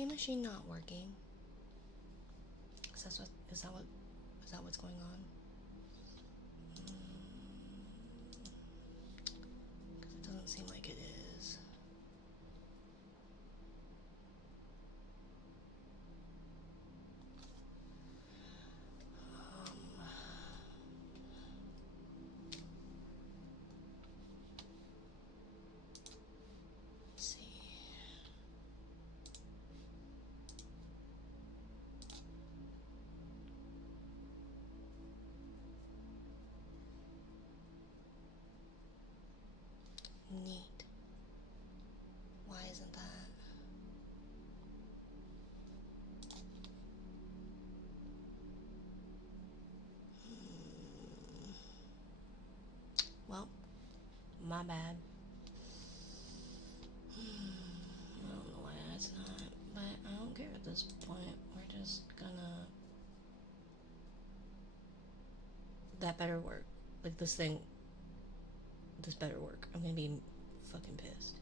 coffee machine not working? Is that what's going on? Because it doesn't seem like it is. Let's see. Neat. Why isn't that? Well, my bad. I don't know why that's not, but I don't care at this point. We're just gonna. That better work. Like this better work. I'm gonna be fucking pissed.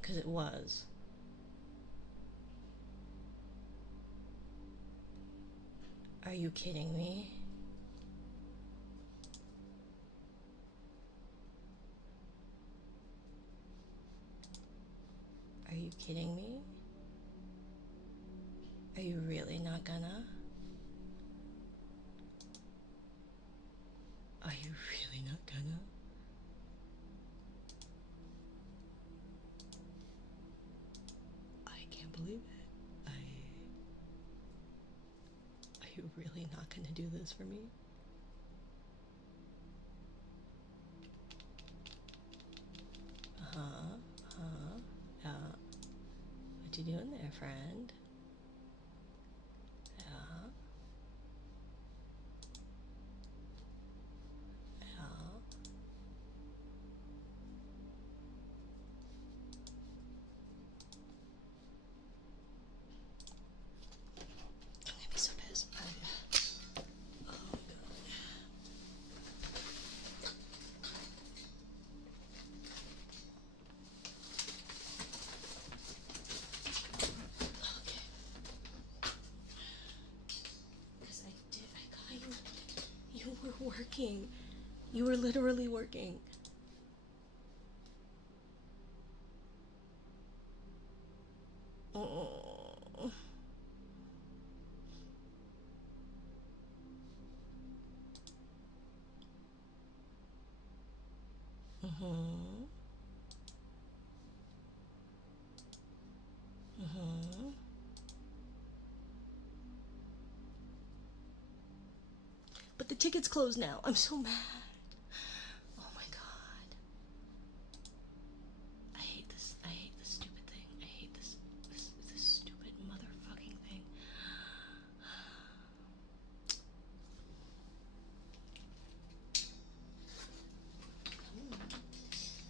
Because it was. Are you kidding me? Are you kidding me? Are you really not gonna? Are you really not gonna? I can't believe it. Are you really not gonna do this for me? Yeah. What you doing there, friend? Yeah. Yeah. I'm gonna be so pissed. Oh my god. Okay. Because I got you. You were working. You were literally working. Oh. Mm-hmm. Mm-hmm. But the ticket's closed now. I'm so mad. Oh my god. I hate this. I hate this stupid thing. I hate this stupid motherfucking thing.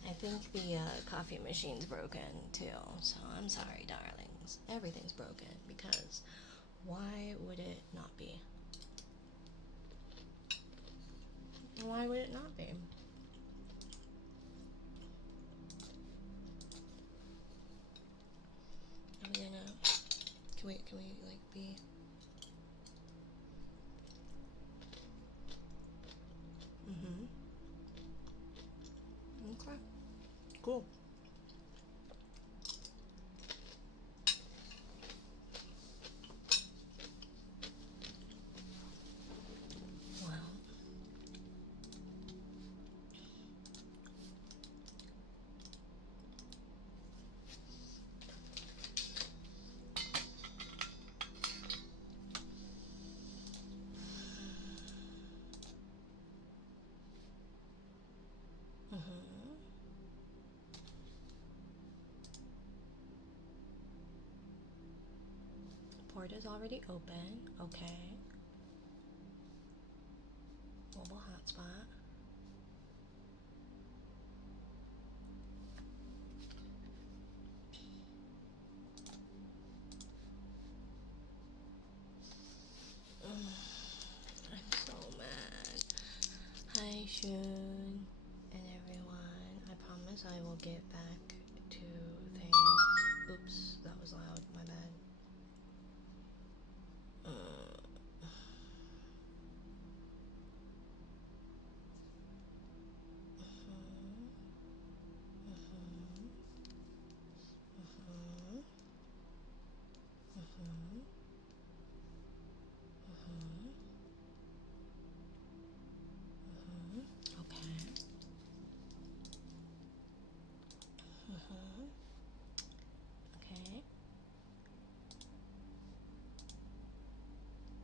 I think the coffee machine's broken too, so I'm sorry, darlings. Everything's broken because why would it not be? Why would it not be? Are we gonna? Can we like be? Mm-hmm. Okay. Cool. Well. Mm-hmm. Port is already open. Okay. Mobile hotspot. I'm so mad. Hi, Shun and as I will get back to things. Oops, that was loud, my bad. Okay. Okay.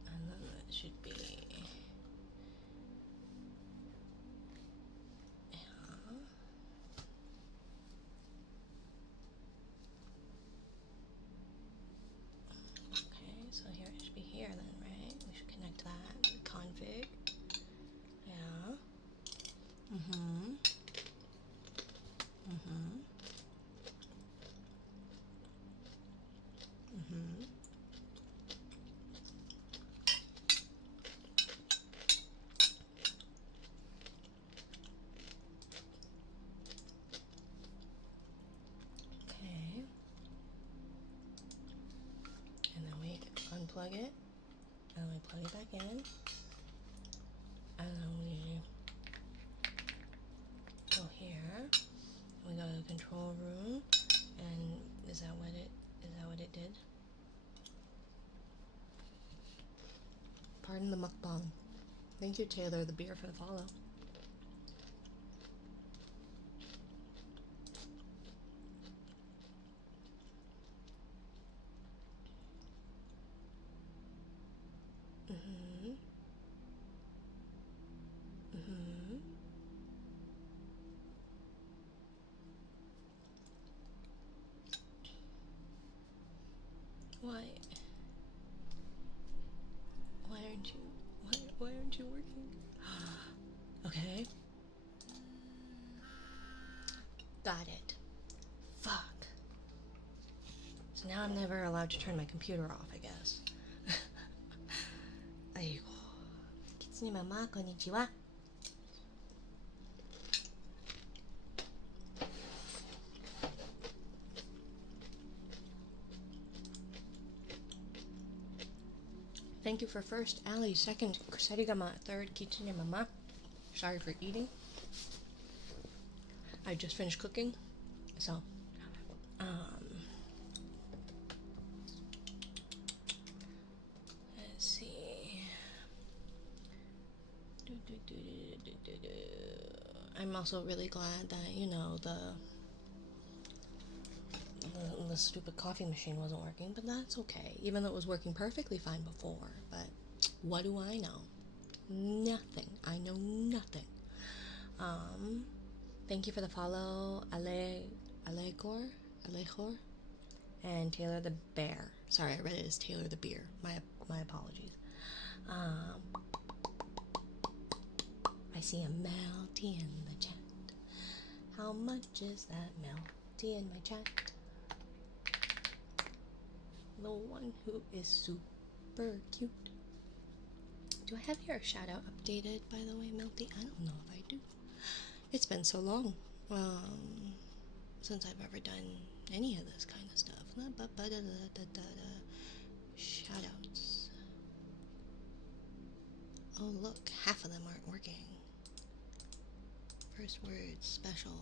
And then it should be. Okay, so here it should be here then, right? We should connect that. Config. Yeah. Okay. And then we unplug it. And we plug it back in. And then we go here. We go to the control room. And is that what it did? Pardon the mukbang. Thank you, Taylor the Beer, for the follow. Why aren't you working? Okay. Got it. Fuck. So now I'm never allowed to turn my computer off, I guess. 아이고. 키츠니 마마, konnichiwa. Thank you for first, Ali. Second, Kusarigama. Third, Kitsune Mama. Sorry for eating. I just finished cooking, so let's see. I'm also really glad that, you know, the stupid coffee machine wasn't working, but that's okay. Even though it was working perfectly fine before, but what do I know? Nothing. I know nothing. Thank you for the follow, Alejor, and Taylor the Bear. Sorry, I read it as Taylor the Beer. My apologies. I see a Melty in the chat. How much is that Melty in my chat? The one who is super cute. Do I have your shout out updated, by the way, Melty? I don't know if I do. It's been so long since I've ever done any of this kind of stuff. Shout outs. Oh, look, half of them aren't working. First word special.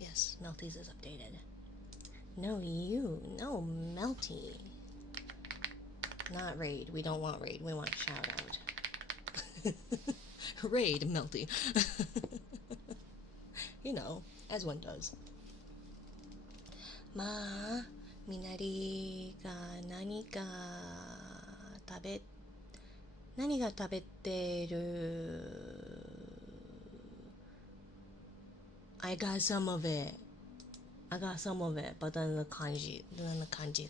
Yes, Melty's is updated. No, Melty. Not raid. We don't want raid. We want shout out. Raid, Melty. You know, as one does. Ma, Minari ga nani ga tabetteru? I got some of it. But then the kanji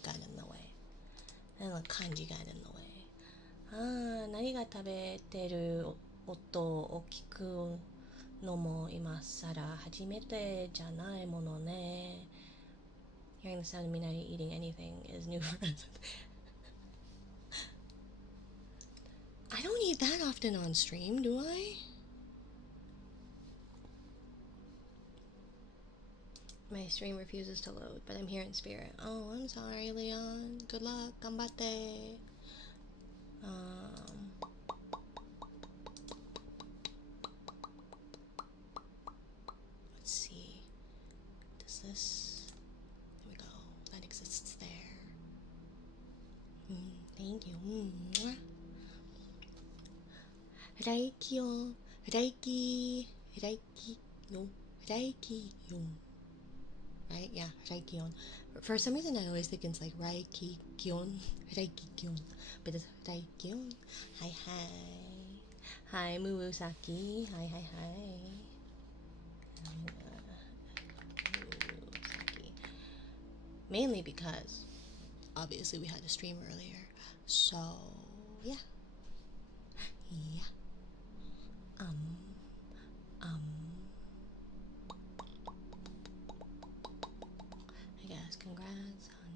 got in the way. Ah, 何が食べてる音を聞くのも今更初めてじゃないものね。Hearing the sound of Minari eating anything is new for us. I don't eat that often on stream, do I? My stream refuses to load, but I'm here in spirit. Oh, I'm sorry, Leon. Good luck. Gambate. Let's see. Does this... There we go. That exists there. Thank you. Reiki-yo. Reiki. Reiki. Yo. Reiki-yo. Right? Yeah, Reiki-yon. For some reason, I always think it's like Reiki-kyon. Reiki-kyon. But it's Reiki-yon. Hi, hi. Hi, Muusaki. Hi, hi, hi. Muusaki. Mainly because, obviously, we had a stream earlier. So, yeah. Yeah. I guess congrats on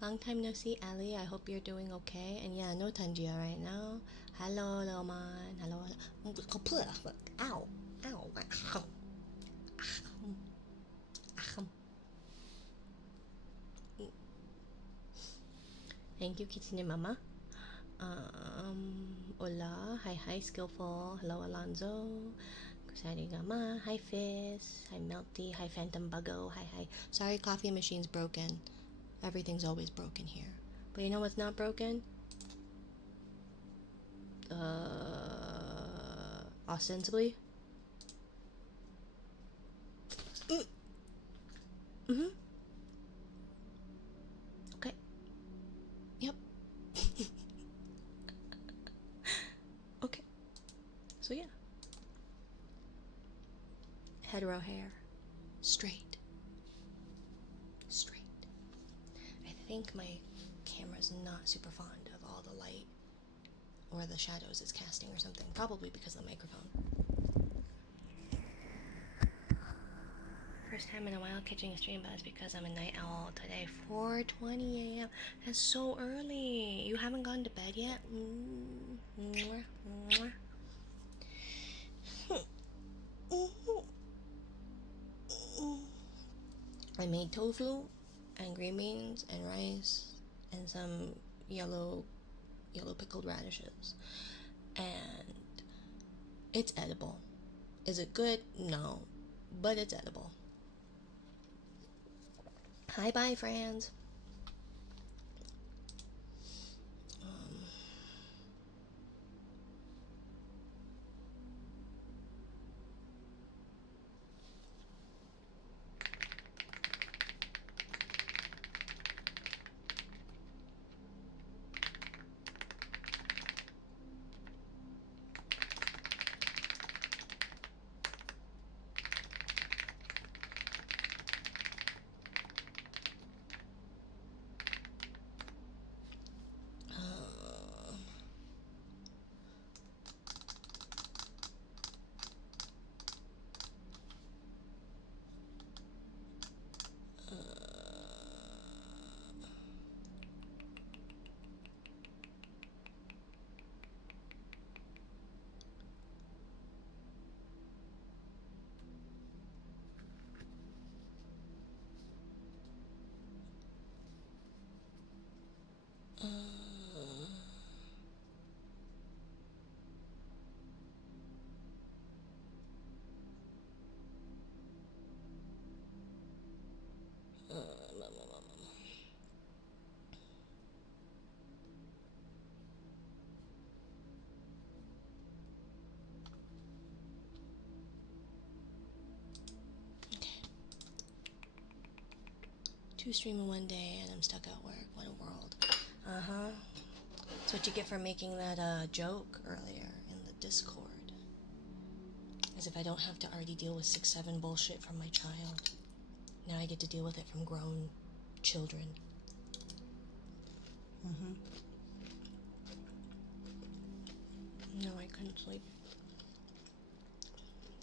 long time no see, Ali. I hope you're doing okay. And yeah, no Tangia right now. Hello, Loman. Hello. Ow. Ow. Thank you, Kitsune Mama. Hola. Hi, hi, Skillful. Hello, Alonzo. Kusarigama. Hi, Fizz. Hi, Melty. Hi, Phantom Buggo. Hi, hi. Sorry, coffee machine's broken. Everything's always broken here. But you know what's not broken? Ostensibly. Okay. Yep. Okay. So yeah. Hetero hair. Straight. Straight. I think my camera's not super fond of all the light or the shadows it's casting or something. Probably because of the microphone. First time in a while catching a stream buzz because I'm a night owl today. 4:20 a.m. That's so early. You haven't gone to bed yet? I made tofu and green beans and rice and some yellow pickled radishes. And it's edible. Is it good? No. But it's edible. Hi, bye, friends. Two stream in one day and I'm stuck at work. What a world. Uh-huh. That's what you get for making that joke earlier in the Discord. As if I don't have to already deal with 6-7 bullshit from my child. Now I get to deal with it from grown children. No, I couldn't sleep.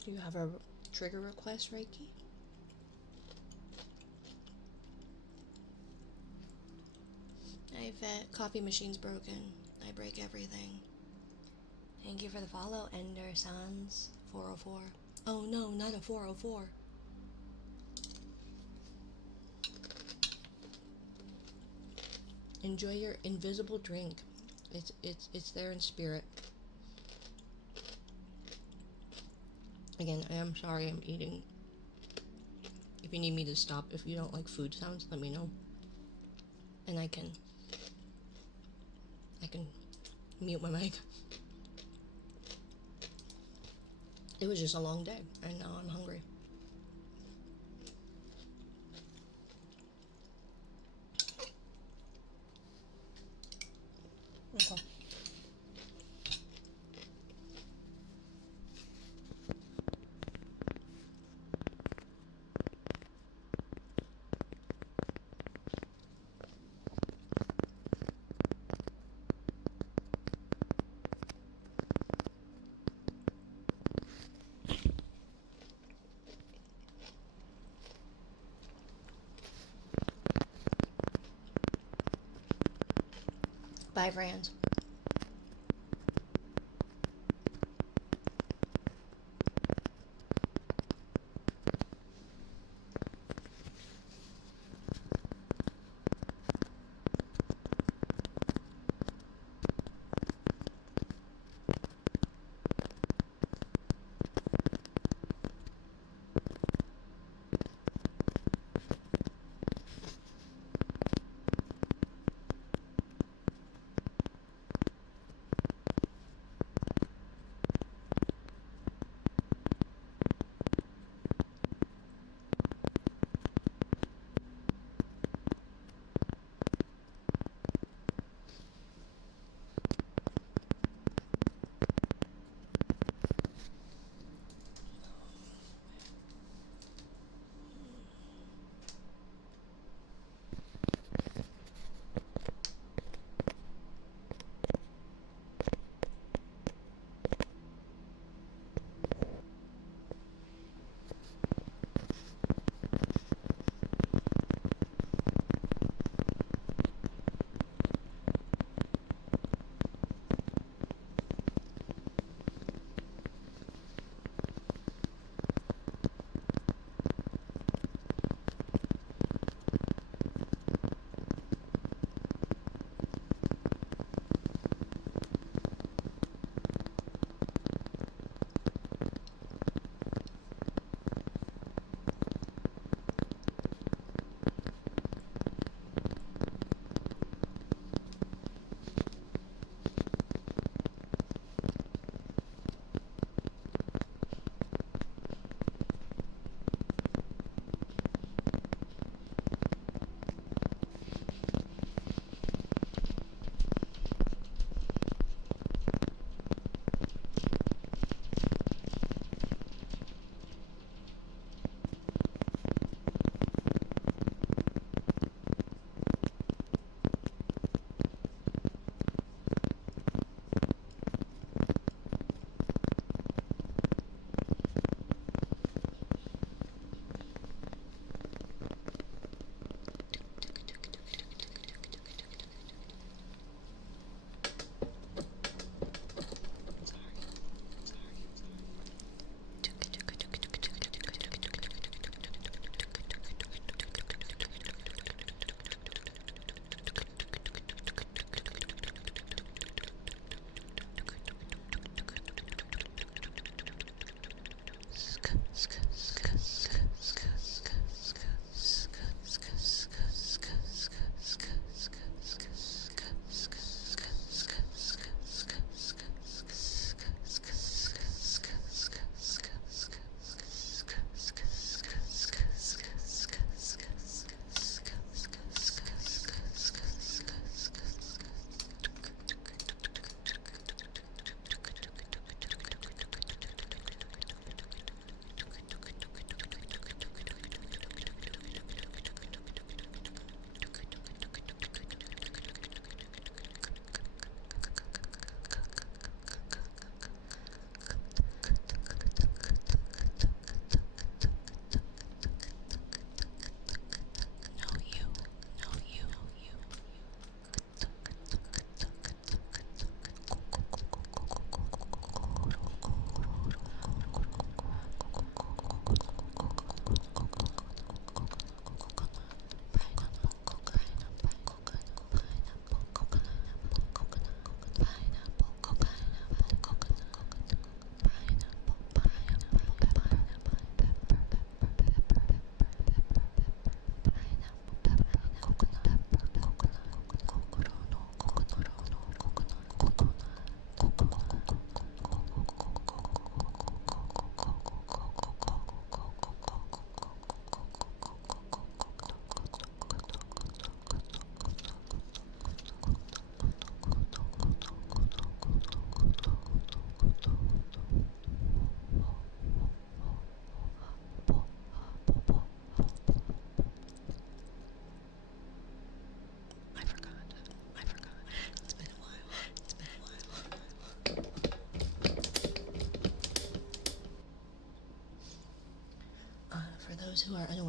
Do you have a trigger request, Reiki? Coffee machine's broken. I break everything. Thank you for the follow, Ender Sans 404. Oh no, not a 404. Enjoy your invisible drink. It's there in spirit. Again, I am sorry I'm eating. If you need me to stop, if you don't like food sounds, let me know. And I can mute my mic. It was just a long day, and now I'm hungry. Okay. Bye, friends.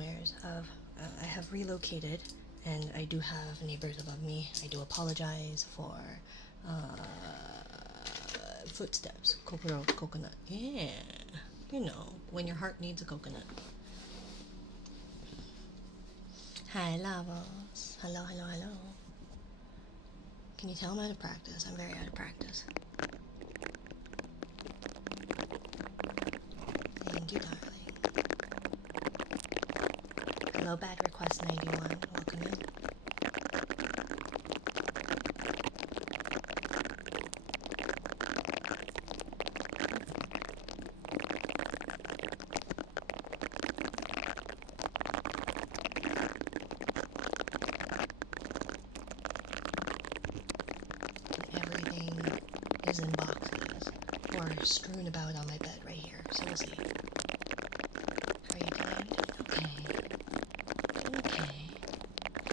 unawares of I have relocated, and I do have neighbors above me. I do apologize for footsteps. Kokoro, coconut. Yeah. You know, when your heart needs a coconut. Hi, Lavos. Hello, hello, hello. Can you tell I'm out of practice? I'm very out of practice. Thank you, darling. Hello, Bad Request 91. Welcome in. Everything is in boxes or strewn about on my bed right here, so we'll see. How are you tonight? Okay.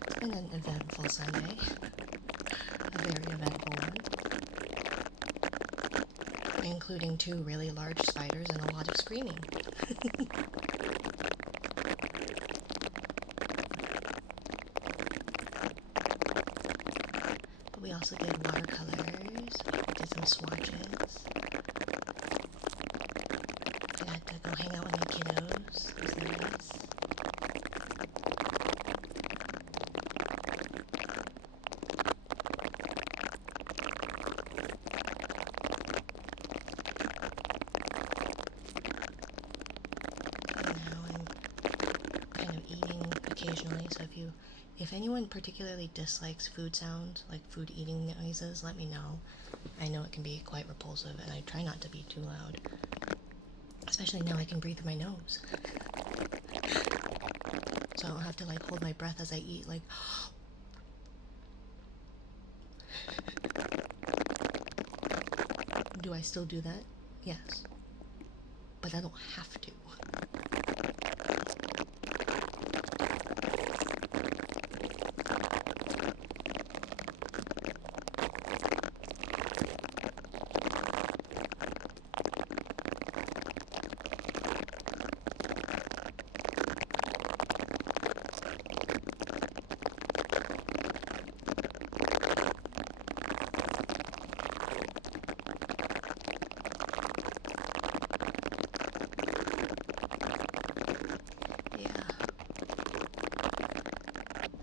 It's been an eventful Sunday. A very eventful one. Including 2 really large spiders and a lot of screaming. But we also did watercolors, we did some swatches. I got to go hang out with my kiddos. It was nice. And now I'm kind of eating occasionally, so if anyone particularly dislikes food sounds, like food eating noises, let me know. I know it can be quite repulsive, and I try not to be too loud. Especially now I can breathe through my nose. So I don't have to like hold my breath as I eat, like do I still do that? Yes. But I don't have to.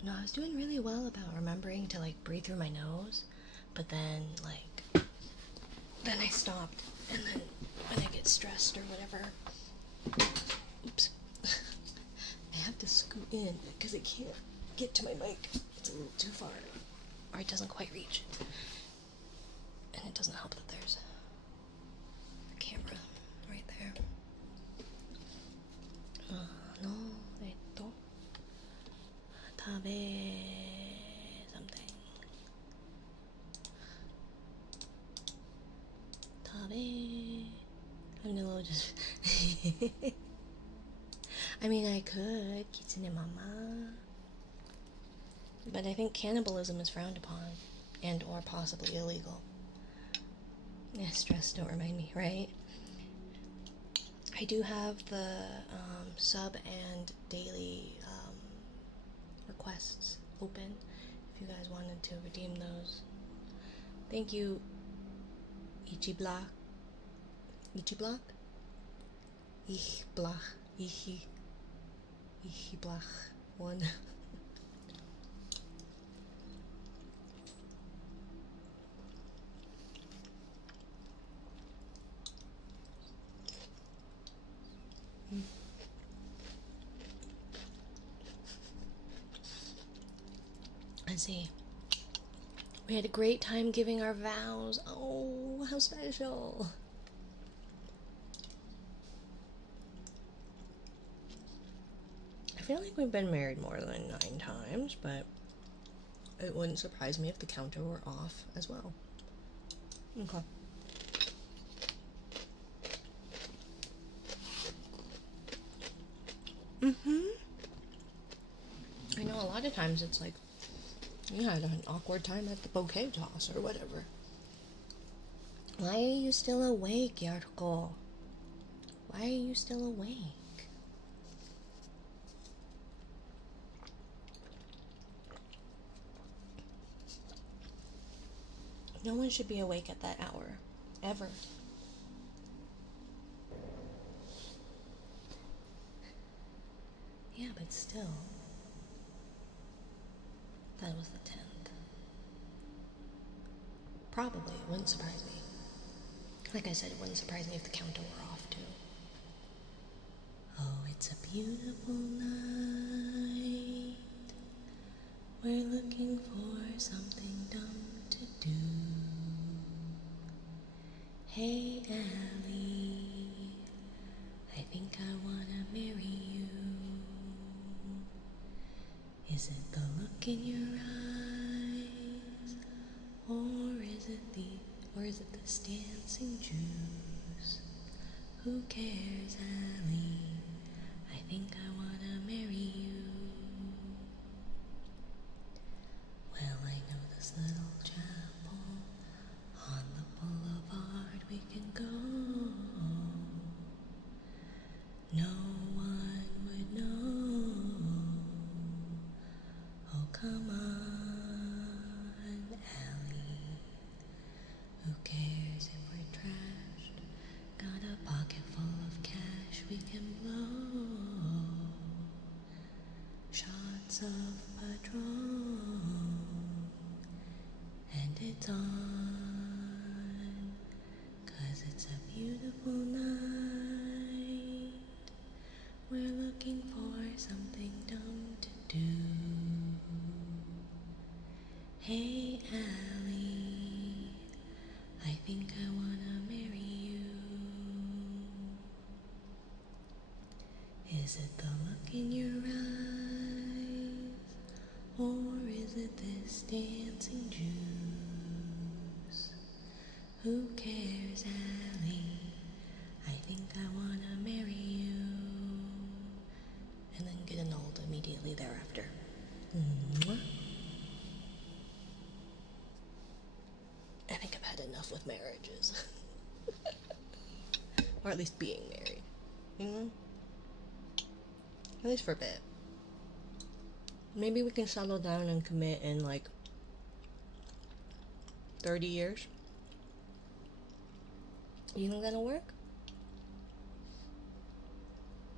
No, I was doing really well about remembering to like breathe through my nose, but then I stopped, and then when I get stressed or whatever, oops, I have to scoot in because I can't get to my mic. It's a little too far, or it doesn't quite reach. And it doesn't help that there's a camera right there. No, esto. Tabe something. Tabe. I'm a little just. I mean, I could, Kitsune Mama. But I think cannibalism is frowned upon, and or possibly illegal. Yeah, stress, don't remind me, right? I do have the sub and daily requests open if you guys wanted to redeem those. Thank you, Ichiblock. Ichiblock? Ichiblock 1. Let's see. We had a great time giving our vows. Oh, how special. I feel like we've been married more than 9 times, but it wouldn't surprise me if the counter were off as well. Okay. I know a lot of times it's like, you had an awkward time at the bouquet toss or whatever. Why are you still awake, Yarko? Why are you still awake? No one should be awake at that hour. Ever. Yeah, but still. That was the 10th. Probably. It wouldn't surprise me. Like I said, it wouldn't surprise me if the counter were off too. Oh, it's a beautiful night. We're looking for something dumb to do. Hey, Allie, I think I wanna marry you. Is it the look in your eyes, or is it this dancing juice? Who cares, Allie? I think I wanna marry you. Well, I know this little chapel on the boulevard we can go. No one would know. Oh, come on, Allie. Who cares if we're trashed? Got a pocket full of cash we can blow. Shots of Patron, and it's on, 'cause it's a beautiful night. We're looking for something dumb to do. Hey, Allie, I think I wanna marry you. Is it the look in your eyes, or is it this dancing juice? Who cares, Allie? I think I wanna marry you. And then get annulled immediately thereafter. Mwah. I think I've had enough with marriages. Or at least being married. At least for a bit. Maybe we can settle down and commit in like 30 years. You think that'll work?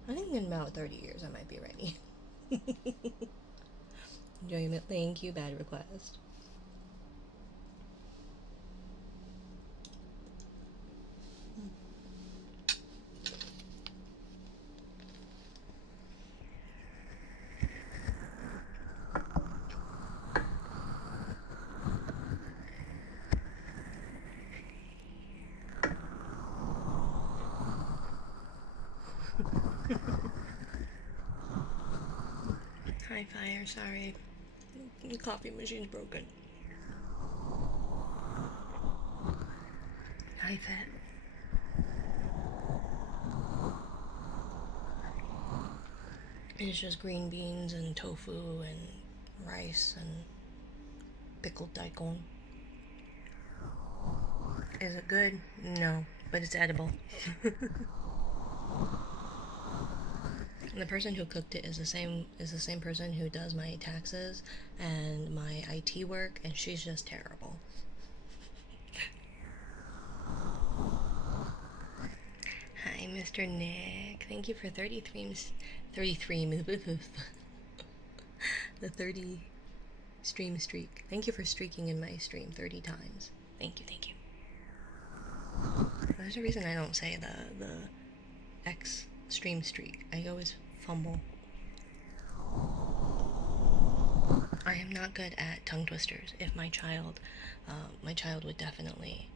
I think in about 30 years I might be ready. Enjoyment, thank you, bad request. Hi, Fire, sorry. The coffee machine's broken. Hi, Fat. It's just green beans and tofu and rice and pickled daikon. Is it good? No, but it's edible. The person who cooked it is the same person who does my taxes and my IT work, and she's just terrible. Hi, Mr. Nick. Thank you for 33 the 30 stream streak. Thank you for streaking in my stream 30 times. Thank you, thank you. There's a reason I don't say the X stream streak. I always fumble. I am not good at tongue twisters. If my child would definitely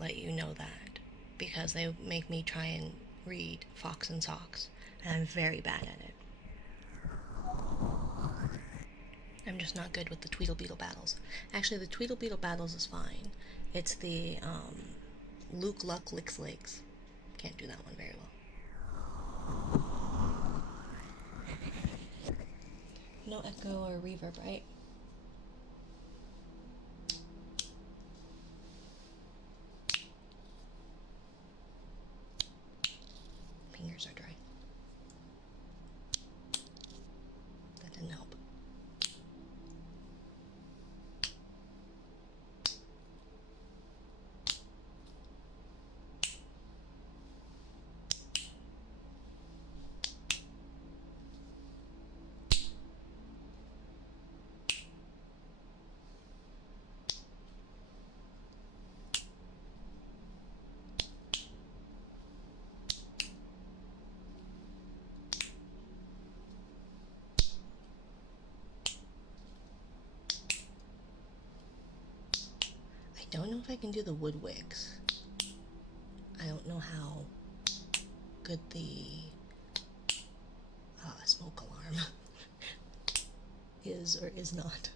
let you know that, because they make me try and read Fox and Socks, and I'm very bad at it. I'm just not good with the Tweedle Beetle battles. Actually, the Tweedle Beetle battles is fine. It's the Luke Luck Licks Lakes. Can't do that one very well. No echo or reverb, right? Fingers are dry. That didn't help. don't know if I can do the wood wicks. I don't know how good the smoke alarm is or is not.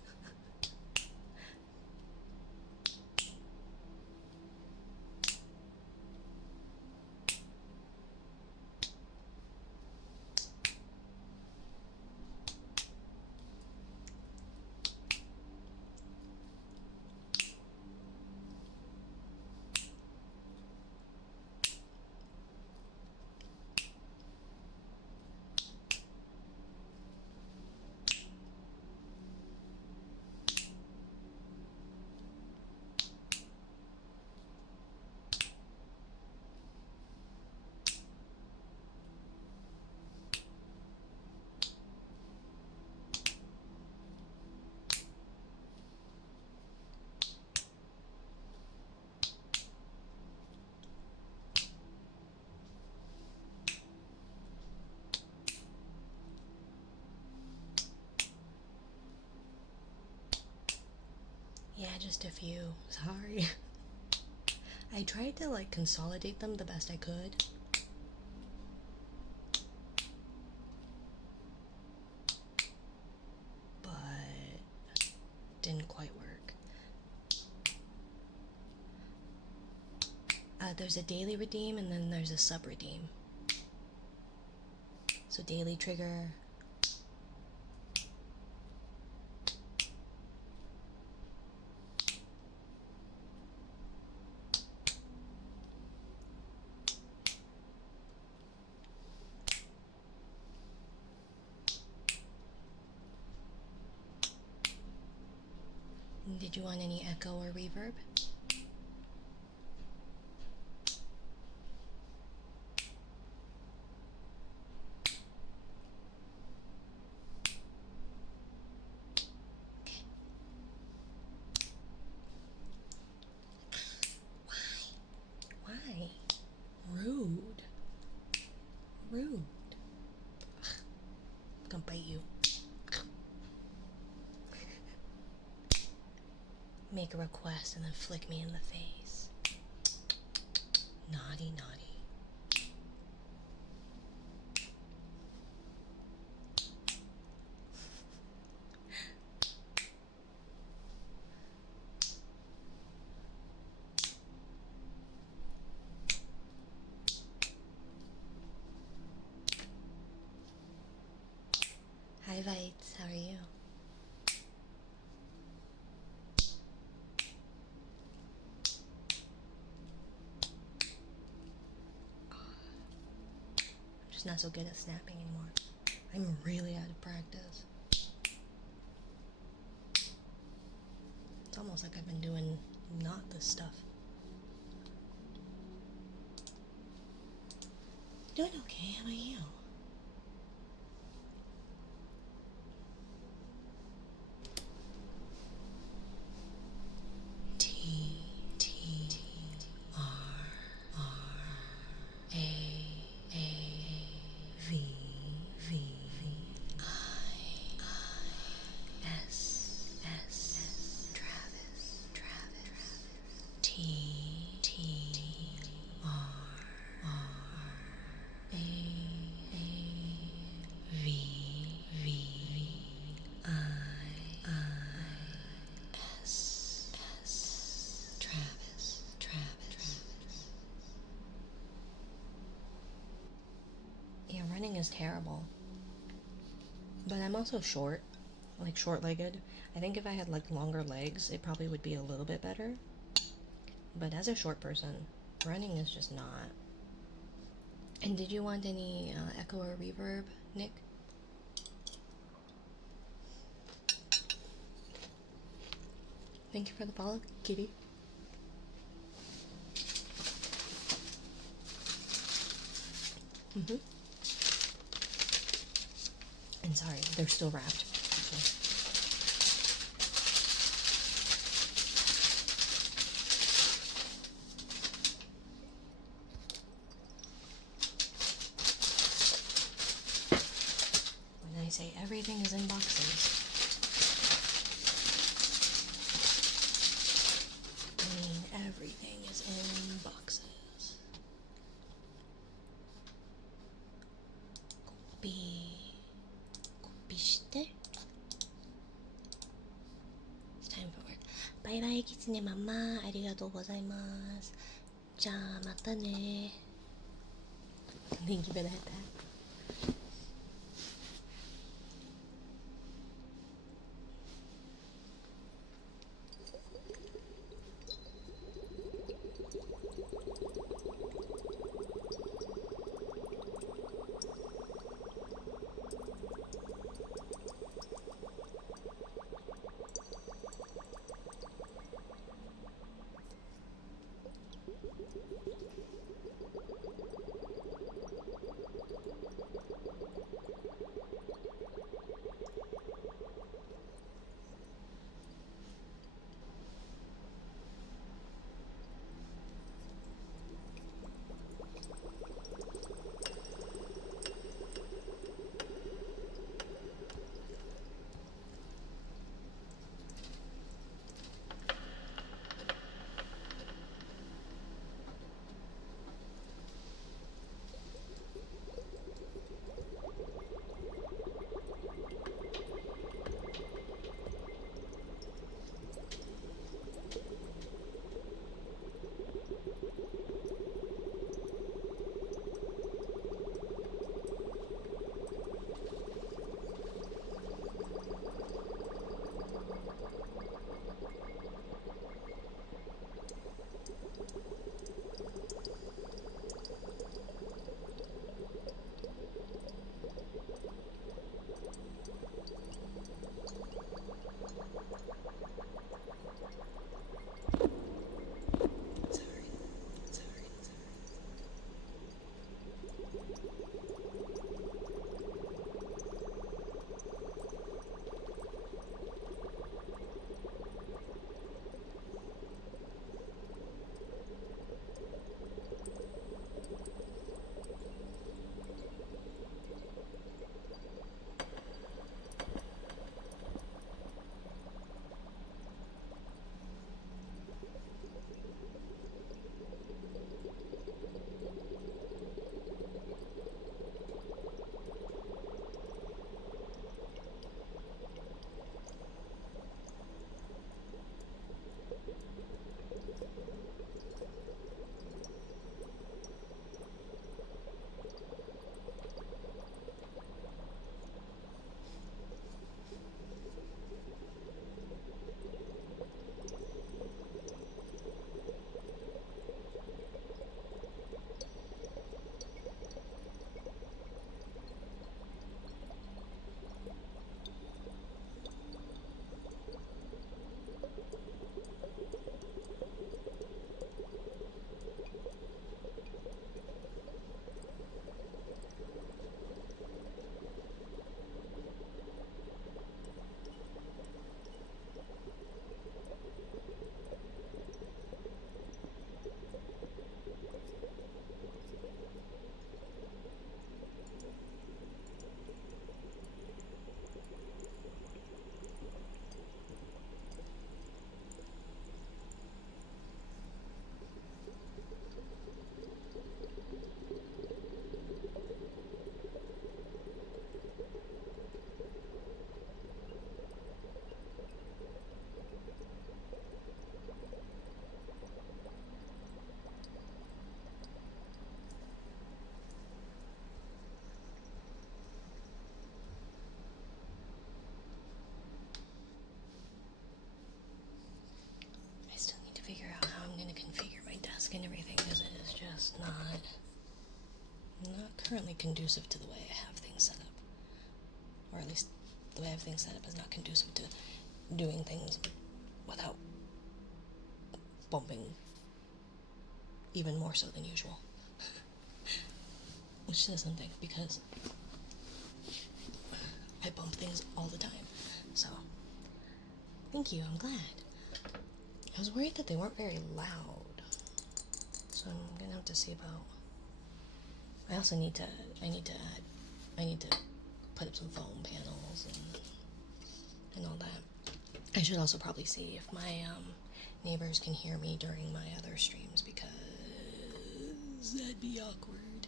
Yeah, just a few. Sorry. I tried to like consolidate them the best I could. But didn't quite work. There's a daily redeem and then there's a sub redeem. So daily trigger. Did you want any echo or reverb? Okay. Why? Rude. Rude. Ugh. I'm gonna bite you. Make a request and then flick me in the face. Naughty, naughty. Hi, Vites. How are you? I'm just not so good at snapping anymore. I'm really out of practice. It's almost like I've been doing not this stuff. Doing okay. How about you? Yeah, running is terrible. But I'm also short, like short-legged. I think if I had like longer legs, it probably would be a little bit better. But as a short person, running is just not. And did you want any echo or reverb, Nick? Thank you for the follow, kitty. And sorry, they're still wrapped. When I say everything is in boxes, I mean ピして。It's time for work. バイバイキツネママ、ありがとうございます。じゃあまたね。Thank you for that. Figure out how I'm going to configure my desk and everything, because it is just not currently conducive to the way I have things set up, or at least the way I have things set up is not conducive to doing things without bumping even more so than usual. Which says something, because I bump things all the time. So thank you, I'm glad. I was worried that they weren't very loud, so I'm gonna have to see about. I also need to put up some foam panels and all that. I should also probably see if my neighbors can hear me during my other streams, because that'd be awkward,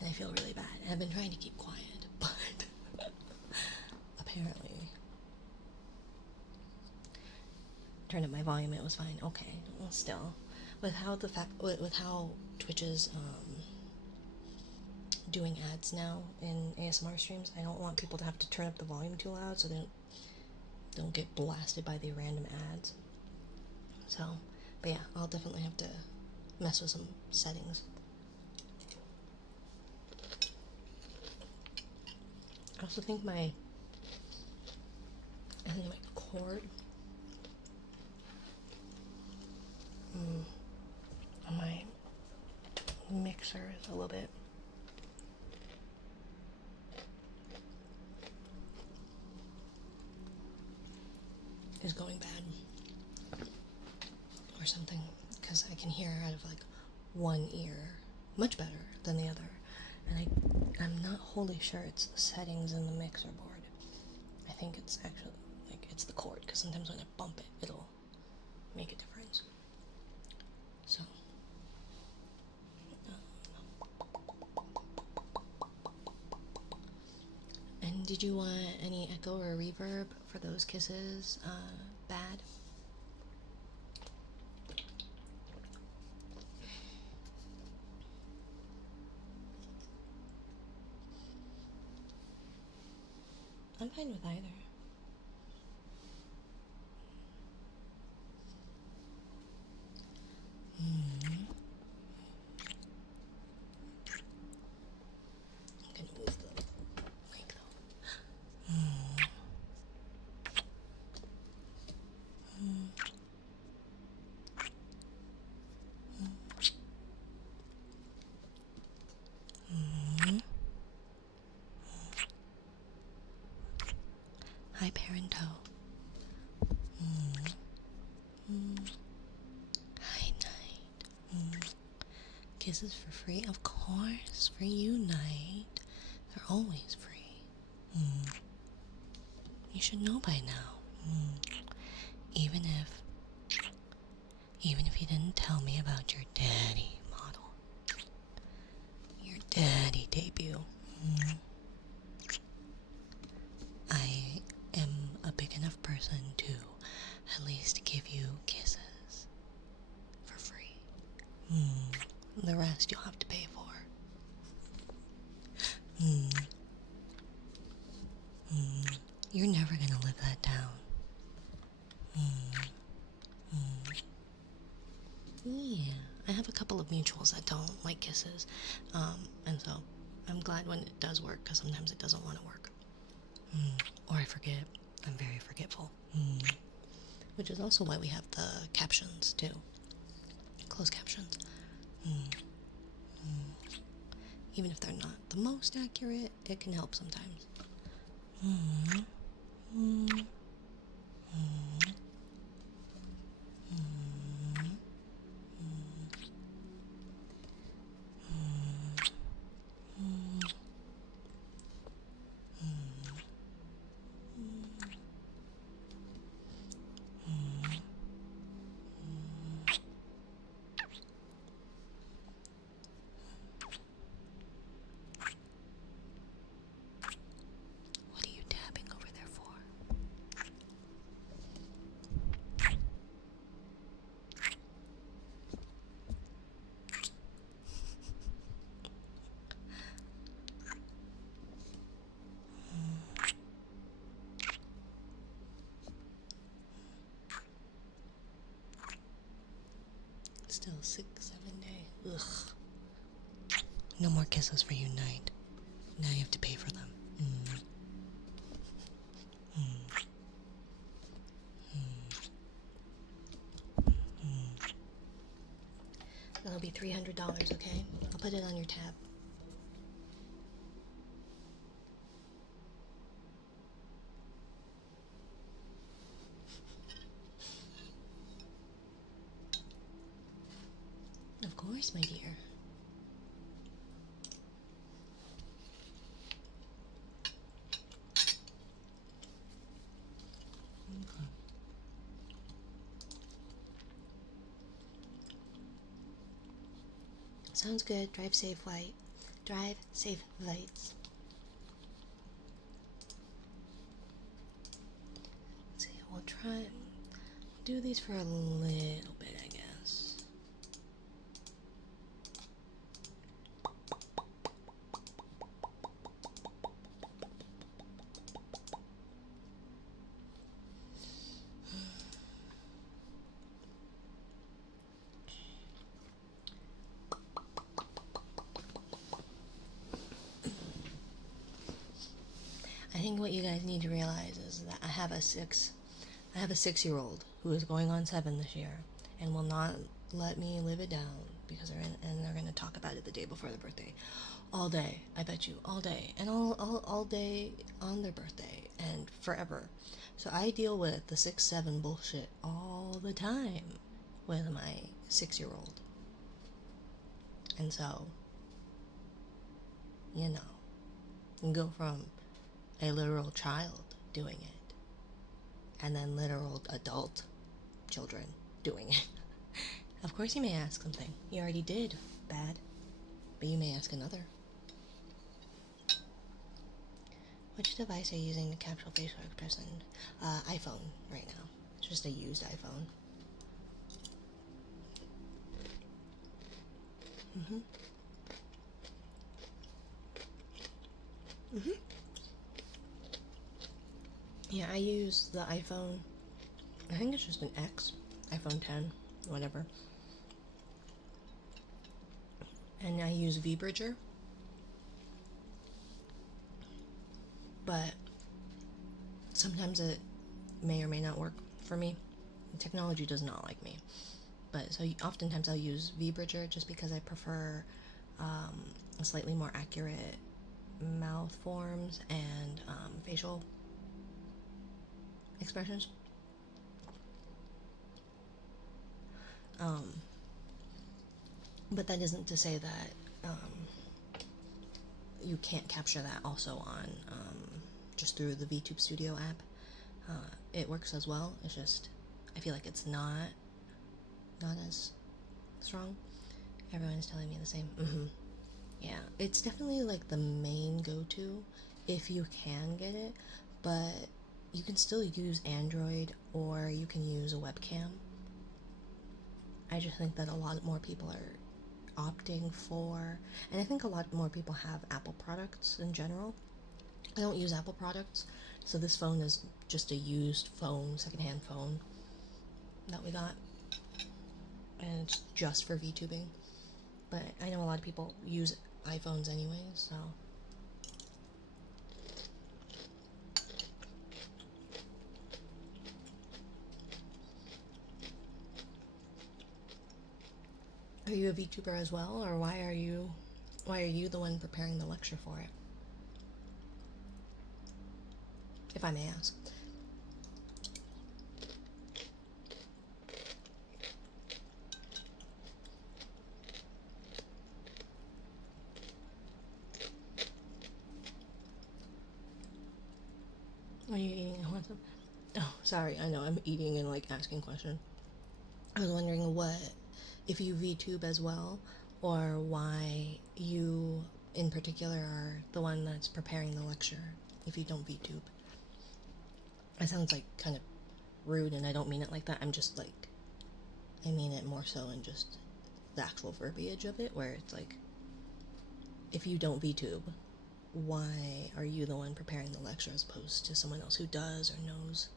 and I feel really bad. I've been trying to keep quiet, but turned up my volume, it was fine. Okay, well, still, with how Twitch's doing ads now in ASMR streams, I don't want people to have to turn up the volume too loud so they don't get blasted by the random ads. So, but yeah, I'll definitely have to mess with some settings. I also think my cord on my mixer is a little bit is going bad or something, because I can hear out of like one ear much better than the other, and I'm not wholly sure it's the settings in the mixer board. I think it's actually like it's the cord, because sometimes when I bump it, it'll make a difference. So and did you want any echo or reverb for those kisses? Bad? I'm fine with either. I'm gonna move the mic though. Hi, Parento. Hi, Night. Kisses for free? Of course, for you, Night. They're always free. You should know by now. Even if you didn't tell me about your daddy model. Your daddy debut. I am a big enough person to at least give you kisses for free. The rest you'll have to pay for. You're never gonna live that down. Yeah, I have a couple of mutuals that don't like kisses, and so I'm glad when it does work, because sometimes it doesn't want to work. Or I forget. I'm very forgetful. Which is also why we have the captions, too. Closed captions. Even if they're not the most accurate, it can help sometimes. What are you tapping over there for? Still 6-7 days. Ugh. No more kisses for you, Night. Now you have to pay for them. That'll be $300, okay? I'll put it on your tab. Of course, my dear. Okay. Sounds good. Drive safe, White. Drive safe, Lights. Let's see, we'll try do these for a little bit, I guess. I think what you guys need to realize is that I have a 6-year-old who is going on 7 this year and will not let me live it down because they're gonna talk about it the day before their birthday, all day. I bet you, all day, and all day on their birthday and forever. So I deal with the 6-7 bullshit all the time with my 6-year-old, and so you go from a literal child doing it, and then literal adult children doing it. Of course you may ask something. You already did, bad. But you may ask another. Which device are you using to capture facial expression? iPhone right now. It's just a used iPhone. Yeah, I use the iPhone. I think it's just an X, iPhone 10, whatever. And I use VBridger, but sometimes it may or may not work for me. The technology does not like me. But so oftentimes I'll use VBridger just because I prefer slightly more accurate mouth forms and facial expressions. But that isn't to say that you can't capture that also on just through the VTube Studio app. It works as well. It's just I feel like it's not as strong. Everyone is telling me the same. Yeah, it's definitely like the main go-to if you can get it, but you can still use Android or you can use a webcam. I just think that a lot more people are opting for, and I think a lot more people have Apple products in general. I don't use Apple products, so this phone is just a used phone, secondhand phone that we got, and it's just for VTubing. But I know a lot of people use iPhones anyways, so. Are you a VTuber as well, or why are you the one preparing the lecture for it? If I may ask. Are you eating? Oh, sorry. I know I'm eating and like asking questions. I was wondering if you VTube as well, or why you in particular are the one that's preparing the lecture if you don't VTube. It sounds like kind of rude, and I don't mean it like that. I'm just like, I mean it more so in just the actual verbiage of it, where it's like, if you don't VTube, why are you the one preparing the lecture as opposed to someone else who does or knows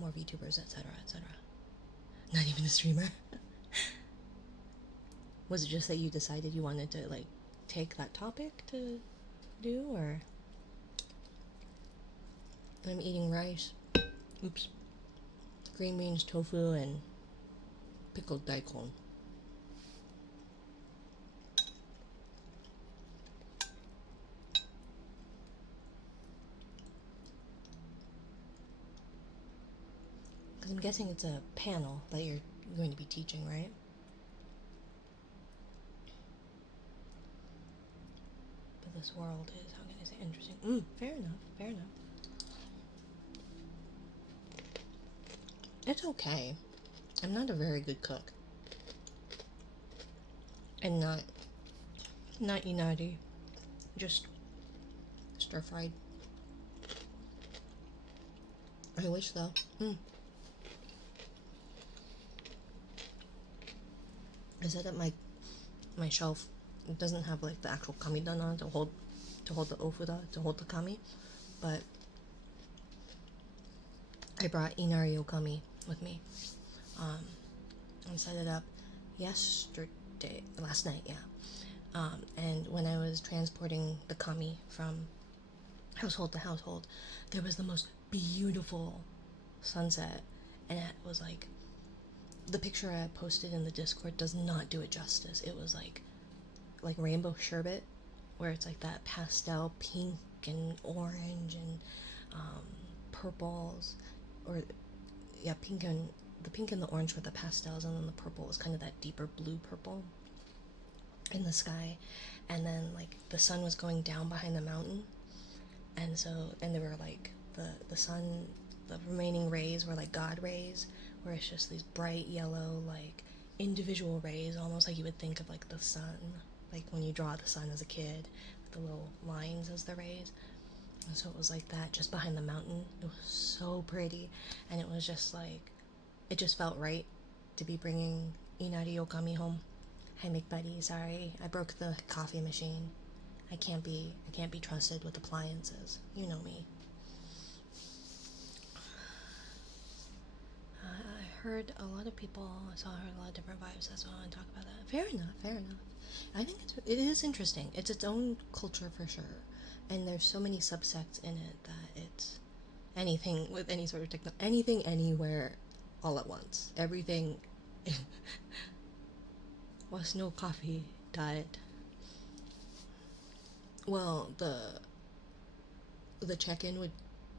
more VTubers, etc., etc.? Not even a streamer. Was it just that you decided you wanted to like take that topic to do, or? I'm eating rice. Oops. Green beans, tofu, and pickled daikon. Because I'm guessing it's a panel that you're going to be teaching, right? But this world is, how can I say, interesting. Fair enough, fair enough. It's okay. I'm not a very good cook. And not inati. Just stir-fried. I wish though. I set up my shelf. It doesn't have like the actual kami done on it to hold the ofuda, to hold the kami, but I brought Inari Okami with me. I set it up last night, yeah. And when I was transporting the kami from household to household, there was the most beautiful sunset, and it was like, the picture I posted in the Discord does not do it justice. It was like rainbow sherbet, where it's like that pastel pink and orange and purples, or yeah, pink and the orange were the pastels, and then the purple was kind of that deeper blue purple in the sky, and then like the sun was going down behind the mountain, and there were like the sun, the remaining rays were like God rays, where it's just these bright yellow like individual rays, almost like you would think of like the sun, like when you draw the sun as a kid, with the little lines as the rays. And so it was like that just behind the mountain. It was so pretty, and it was just like, it just felt right to be bringing Inari Okami home. Hi McBuddy, sorry, I broke the coffee machine. I can't be trusted with appliances. You know me. I heard a lot of people. I heard a lot of different vibes. That's why I want to talk about that. Fair enough. I think it is interesting. It's its own culture for sure, and there's so many subsects in it that it's anything with any sort of anything, anywhere, all at once. Everything. Was no coffee diet. Well, the check-in would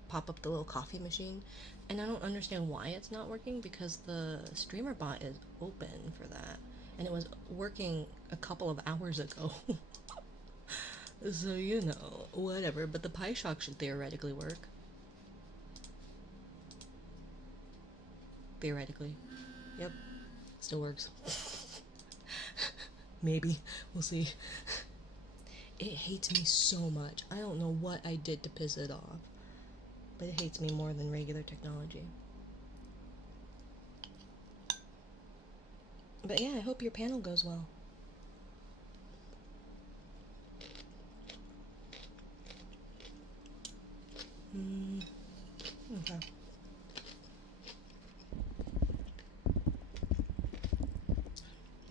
pop up the little coffee machine, and I don't understand why it's not working, because the streamer bot is open for that, and it was working a couple of hours ago. So, you know, whatever, but the PieShock should theoretically work. Theoretically. Yep. Still works. Maybe. We'll see. It hates me so much. I don't know what I did to piss it off, but it hates me more than regular technology. But yeah, I hope your panel goes well. Okay.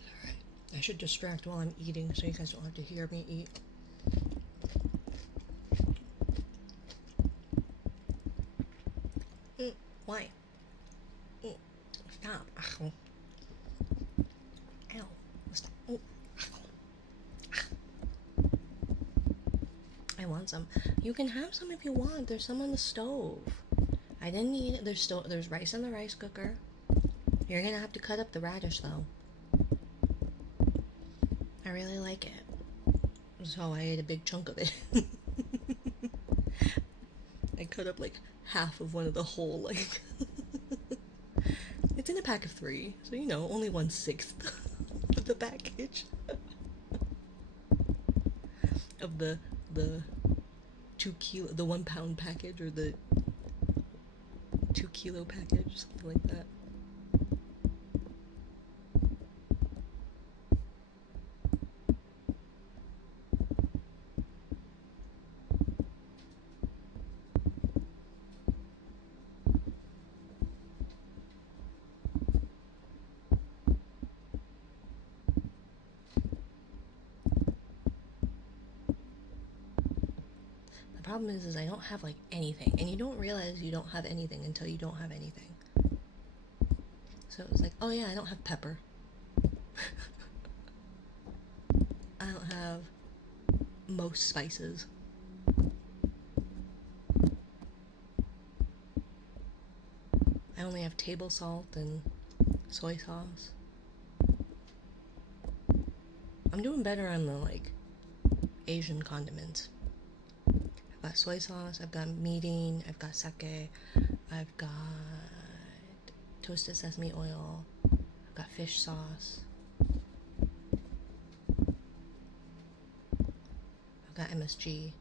Alright. I should distract while I'm eating so you guys don't have to hear me eat. Why? Stop. Ow. Stop. Oh. I want some. You can have some if you want. There's some on the stove. I didn't eat it. There's rice in the rice cooker. You're gonna have to cut up the radish though. I really like it. So I ate a big chunk of it. I cut up like half of one of the whole, like it's in a pack of 3, so you know, only 1/6 of the package. Of the 2 kilo, the 1 pound package, or the 2 kilo package, something like that. The problem is I don't have like anything, and you don't realize you don't have anything until you don't have anything. So it was like, oh yeah, I don't have pepper. I don't have most spices. I only have table salt and soy sauce. I'm doing better on the like Asian condiments. I've got soy sauce, I've got mirin, I've got sake, I've got toasted sesame oil, I've got fish sauce, I've got MSG.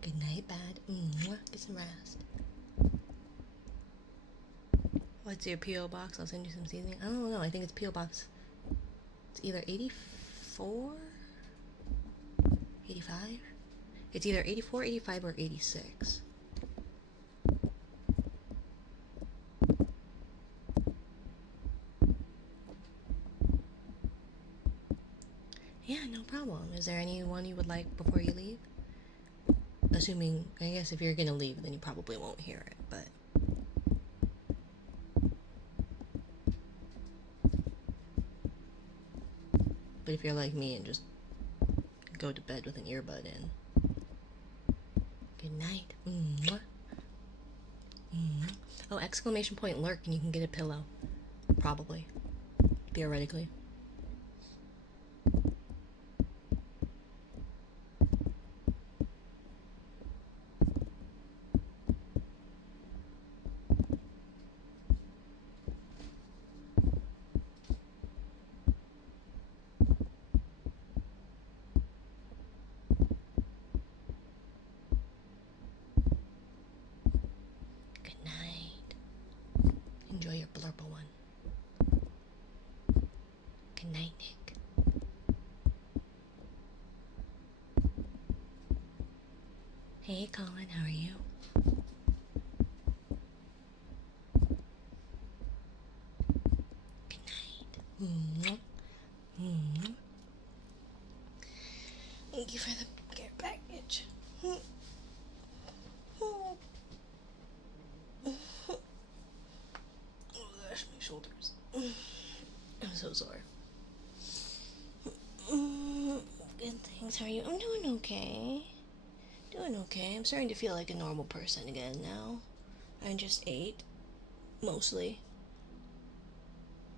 Good night, bad. Get some rest. What's your P.O. box? I'll send you some seasoning. I don't know. I think it's P.O. box. It's either 84, 85. It's either 84, 85, or 86. Yeah, no problem. Is there anyone you would like before you leave? Assuming, I guess if you're gonna leave, then you probably won't hear it, but... But if you're like me and just go to bed with an earbud in. Good night. Mwah. Mwah. Oh, exclamation point lurk and you can get a pillow. Probably. Theoretically. Enjoy your blurple one. Good night, Nick. Hey, Colin, how are you? Good night. Mwah. Mwah. Thank you for the care package. Oh gosh, my shoulders. I'm so sore. Good thanks. How are you? I'm doing okay. Doing okay. I'm starting to feel like a normal person again now. I just ate. Mostly.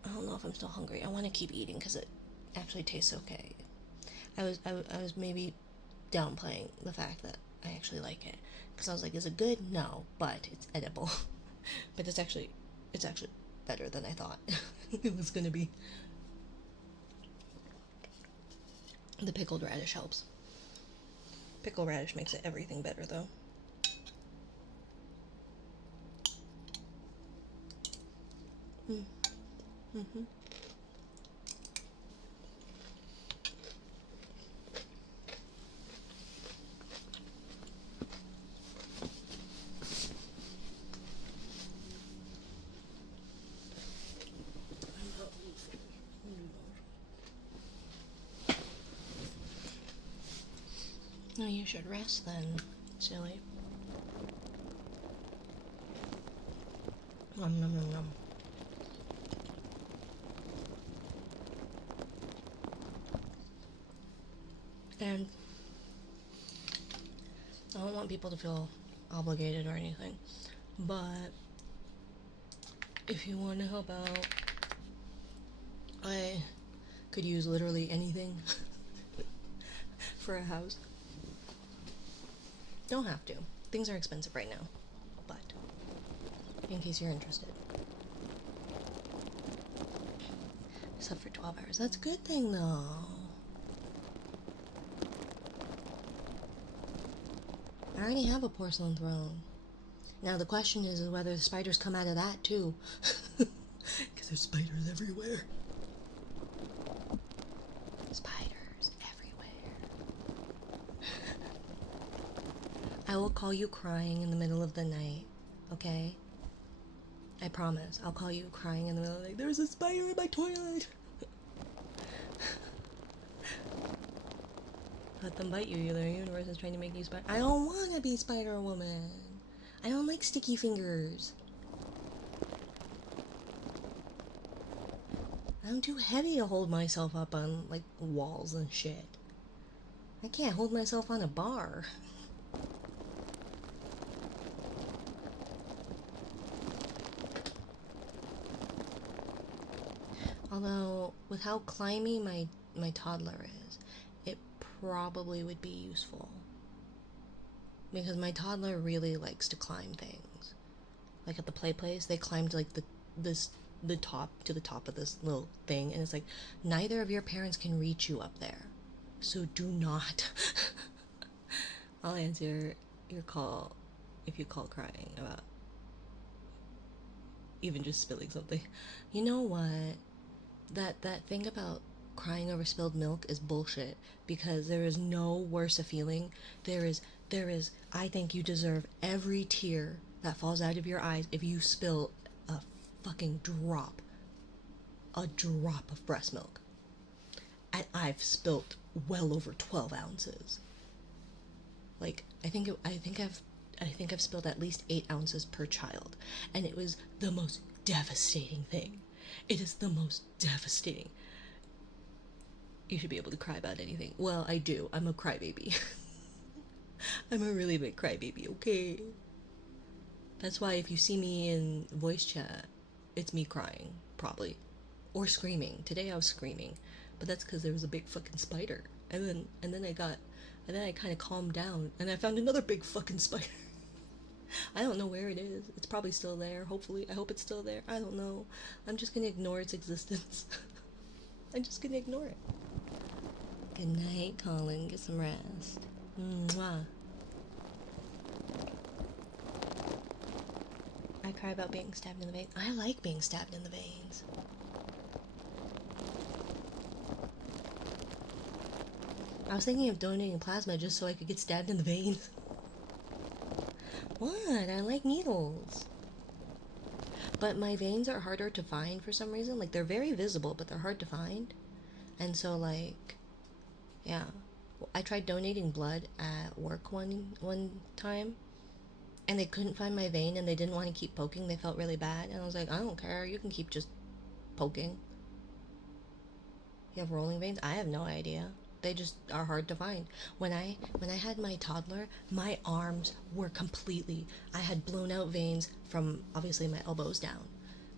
I don't know if I'm still hungry. I want to keep eating because it actually tastes okay. I was maybe downplaying the fact that I actually like it. Because I was like, is it good? No. But it's edible. But it's actually better than I thought it was gonna be. The pickled radish helps. Pickled radish makes it everything better though. Mm-hmm. No, you should rest then, silly. Nom nom nom nom. And I don't want people to feel obligated or anything, but if you want to help out, I could use literally anything for a house. Don't have to. Things are expensive right now, but in case you're interested. Except for 12 hours. That's a good thing though. I already have a porcelain throne. Now the question is whether the spiders come out of that too. Because there's spiders everywhere. Spiders everywhere. I will call you crying in the middle of the night, okay? I promise. I'll call you crying in the middle of the night. There's a spider in my toilet! Let them bite you. The universe is trying to make you spider. I don't want to be Spider-Woman. I don't like sticky fingers. I'm too heavy to hold myself up on, like, walls and shit. I can't hold myself on a bar. Although, with how climby my toddler is, it probably would be useful. Because my toddler really likes to climb things. Like at the play place, they climbed like the top to the top of this little thing, and it's like, neither of your parents can reach you up there. So do not. I'll answer your call if you call crying about even just spilling something. You know what? That thing about crying over spilled milk is bullshit, because there is no worse a feeling. There is I think you deserve every tear that falls out of your eyes if you spill a fucking a drop of breast milk. And I've spilt well over 12 ounces. Like, I think I've spilled at least 8 ounces per child, and it was the most devastating thing. It is the most devastating. You should be able to cry about anything. Well, I do. I'm a crybaby. I'm a really big crybaby, okay? That's why if you see me in voice chat, it's me crying, probably. Or screaming. Today I was screaming. But that's because there was a big fucking spider. And then I kind of calmed down, and I found another big fucking spider. I don't know where it is. It's probably still there. Hopefully, I hope it's still there. I don't know. I'm just gonna ignore its existence. I'm just gonna ignore it. Good night, Colin. Get some rest. Mwah. I cry about being stabbed in the veins. I like being stabbed in the veins. I was thinking of donating plasma just so I could get stabbed in the veins. What? I like needles. But my veins are harder to find for some reason. Like, they're very visible, but they're hard to find. And so, like, yeah. I tried donating blood at work one time, and they couldn't find my vein, and they didn't want to keep poking. They felt really bad, and I was like, I don't care. You can keep just poking. You have rolling veins? I have no idea. They just are hard to find. When I had my toddler, my arms were completely, I had blown out veins from obviously my elbows down,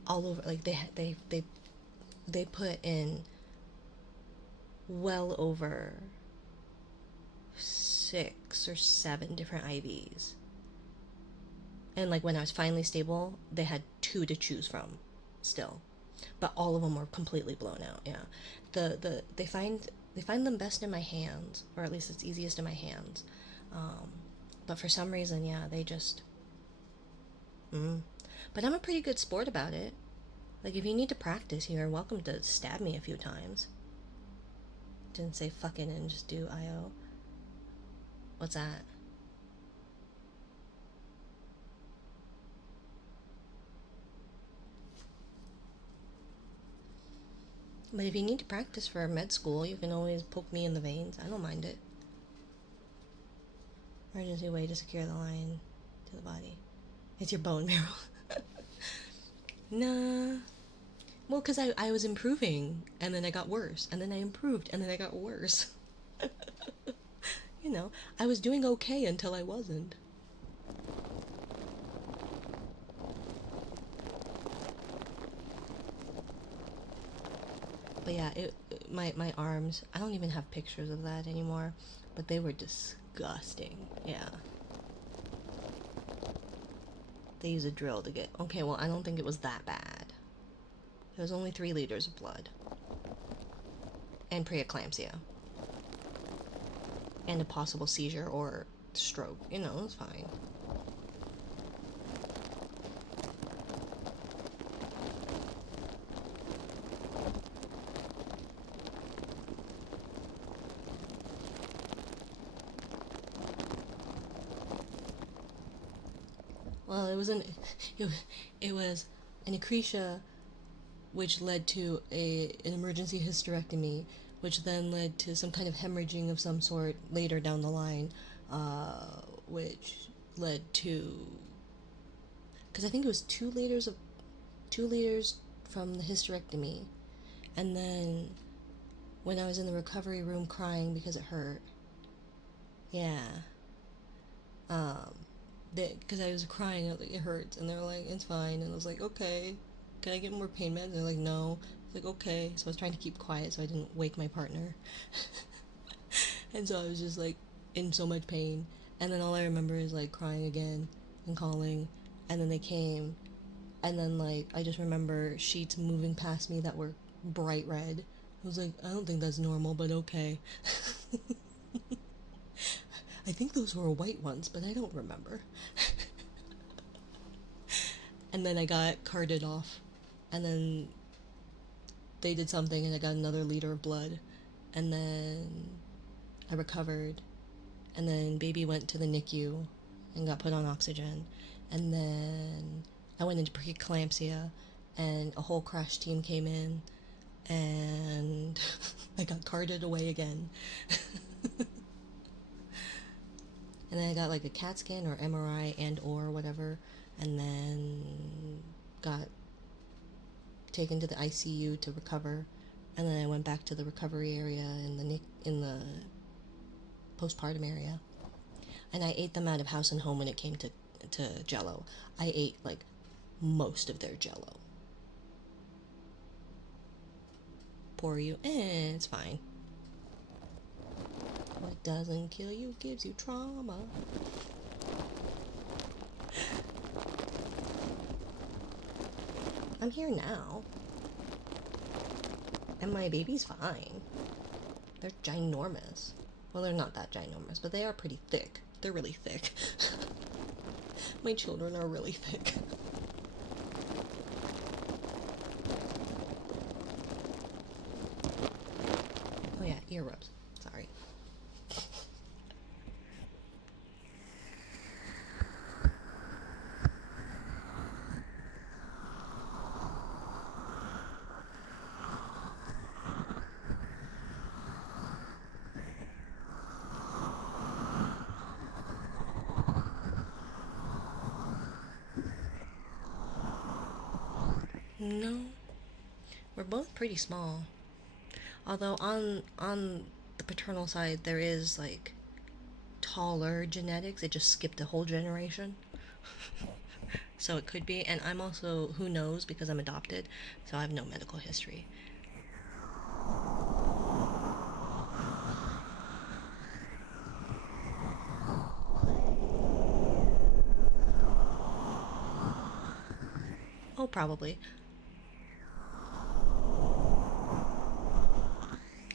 all over. Like, they put in well over 6 or 7 different IVs. And like when I was finally stable, they had 2 to choose from still. But all of them were completely blown out. Yeah. They find them best in my hands, or at least it's easiest in my hands. But for some reason, yeah, they just But I'm a pretty good sport about it. Like, if you need to practice, you're welcome to stab me a few times. Didn't say fucking and just do IO. What's that? But if you need to practice for med school, you can always poke me in the veins. I don't mind it. Emergency way to secure the line to the body. It's your bone marrow. Nah. Well, because I was improving, and then I got worse. And then I improved, and then I got worse. You know, I was doing okay until I wasn't. But yeah, my arms, I don't even have pictures of that anymore, but they were disgusting. Yeah. They use a drill to get... Okay, well, I don't think it was that bad. It was only 3 liters of blood. And preeclampsia. And a possible seizure or stroke. You know, it's fine. Well, it was an ecresia, which led to an emergency hysterectomy, which then led to some kind of hemorrhaging of some sort later down the line, which led to, because I think it was 2 liters from the hysterectomy, and then when I was in the recovery room crying because it hurt, yeah, because I was crying, I was like, it hurts, and they were like, it's fine, and I was like, okay, can I get more pain meds? And they're like, no. I was like, okay. So I was trying to keep quiet so I didn't wake my partner. And so I was just like in so much pain, and then all I remember is like crying again and calling, and then they came, and then like I just remember sheets moving past me that were bright red. I was like, I don't think that's normal, but okay. I think those were white ones, but I don't remember. and then I got carted off, and then they did something and I got another liter of blood, and then I recovered, and then baby went to the NICU and got put on oxygen, and then I went into preeclampsia, and a whole crash team came in, and I got carted away again. And then I got like a CAT scan or MRI and or whatever, and then got taken to the ICU to recover, and then I went back to the recovery area in the postpartum area, and I ate them out of house and home when it came to Jello. I ate like most of their Jello. Poor you, it's fine. What doesn't kill you gives you trauma. I'm here now. And my baby's fine. They're ginormous. Well, they're not that ginormous, but they are pretty thick. They're really thick. My children are really thick. Oh yeah, ear rubs. Sorry. No, we're both pretty small. Although on the paternal side there is like taller genetics. It just skipped a whole generation. So it could be, and I'm also, who knows, because I'm adopted, so I have no medical history. Oh, probably.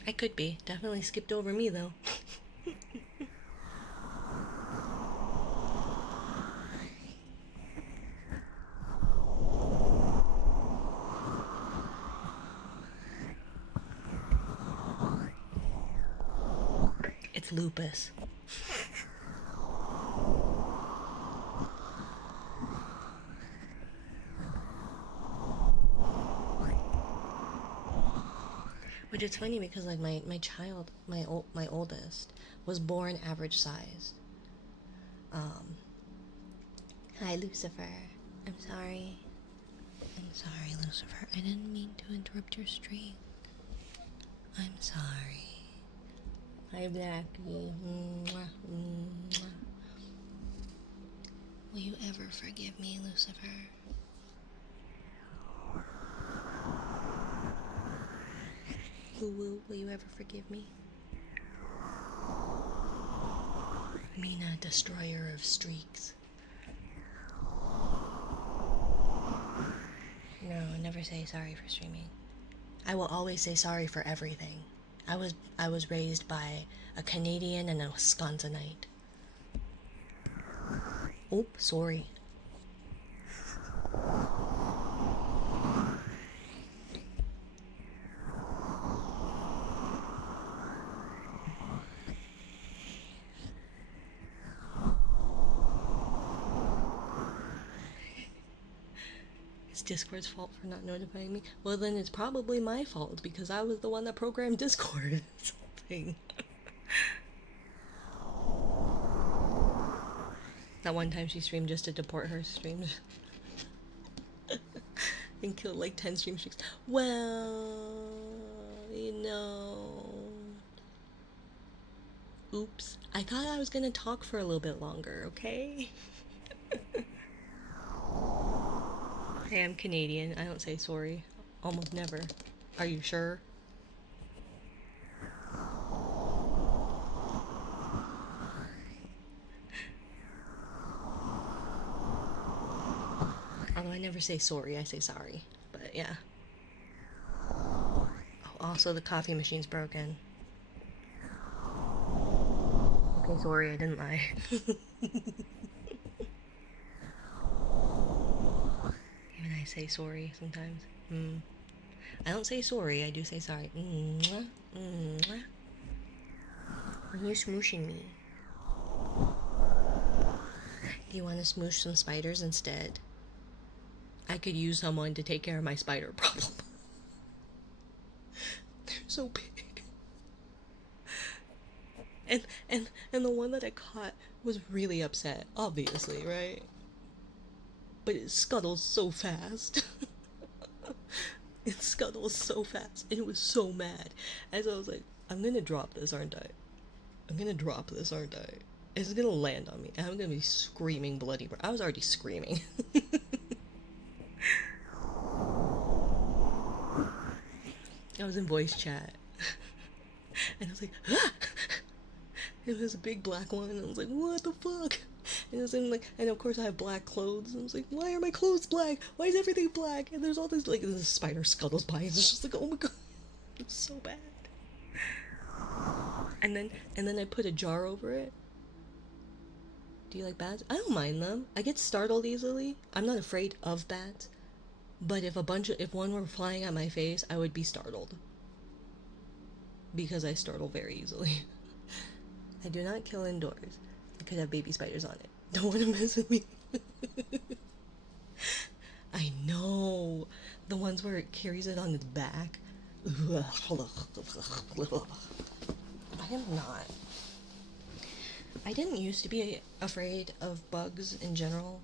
I could be. Definitely skipped over me, though. It's lupus. Which is funny because like my child, my oldest, was born average sized. Hi Lucifer. I'm sorry. I'm sorry, Lucifer. I didn't mean to interrupt your stream. I'm sorry. Hi Blackie. Mwah, mwah. Will you ever forgive me, Lucifer? Will you ever forgive me? Mina, destroyer of streaks. No, never say sorry for streaming. I will always say sorry for everything. I was raised by a Canadian and a Wisconsinite. Oop, sorry. It's Discord's fault for not notifying me. Well, then it's probably my fault because I was the one that programmed Discord. Something. That one time she streamed just to deport her streams. And killed like 10 stream streaks. Well, you know. Oops. I thought I was gonna talk for a little bit longer, okay? Hey, I'm Canadian. I don't say sorry. Almost never. Are you sure? Although I never say sorry, I say sorry. But yeah. Oh, also the coffee machine's broken. Okay, sorry, I didn't lie. I say sorry sometimes. I don't say sorry, I do say sorry. Mwah, mwah. When you're smooshing me. Do you want to smoosh some spiders instead? I could use someone to take care of my spider problem. They're so big. And the one that I caught was really upset, obviously, right? But it scuttles so fast. It scuttles so fast. And it was so mad. And so I was like, I'm gonna drop this, aren't I? I'm gonna drop this, aren't I? It's gonna land on me. And I'm gonna be screaming bloody. I was already screaming. I was in voice chat. And I was like, ah! It was a big black one, and I was like, what the fuck? And it was in like, and of course I have black clothes, and I was like, why are my clothes black? Why is everything black? And there's all this, like, this spider scuttles by, and it's just like, oh my god, it's so bad. And then I put a jar over it. Do you like bats? I don't mind them. I get startled easily. I'm not afraid of bats, but if one were flying at my face, I would be startled. Because I startle very easily. I do not kill indoors. It could have baby spiders on it. Don't want to mess with me. I know. The ones where it carries it on its back. I am not. I didn't used to be afraid of bugs in general.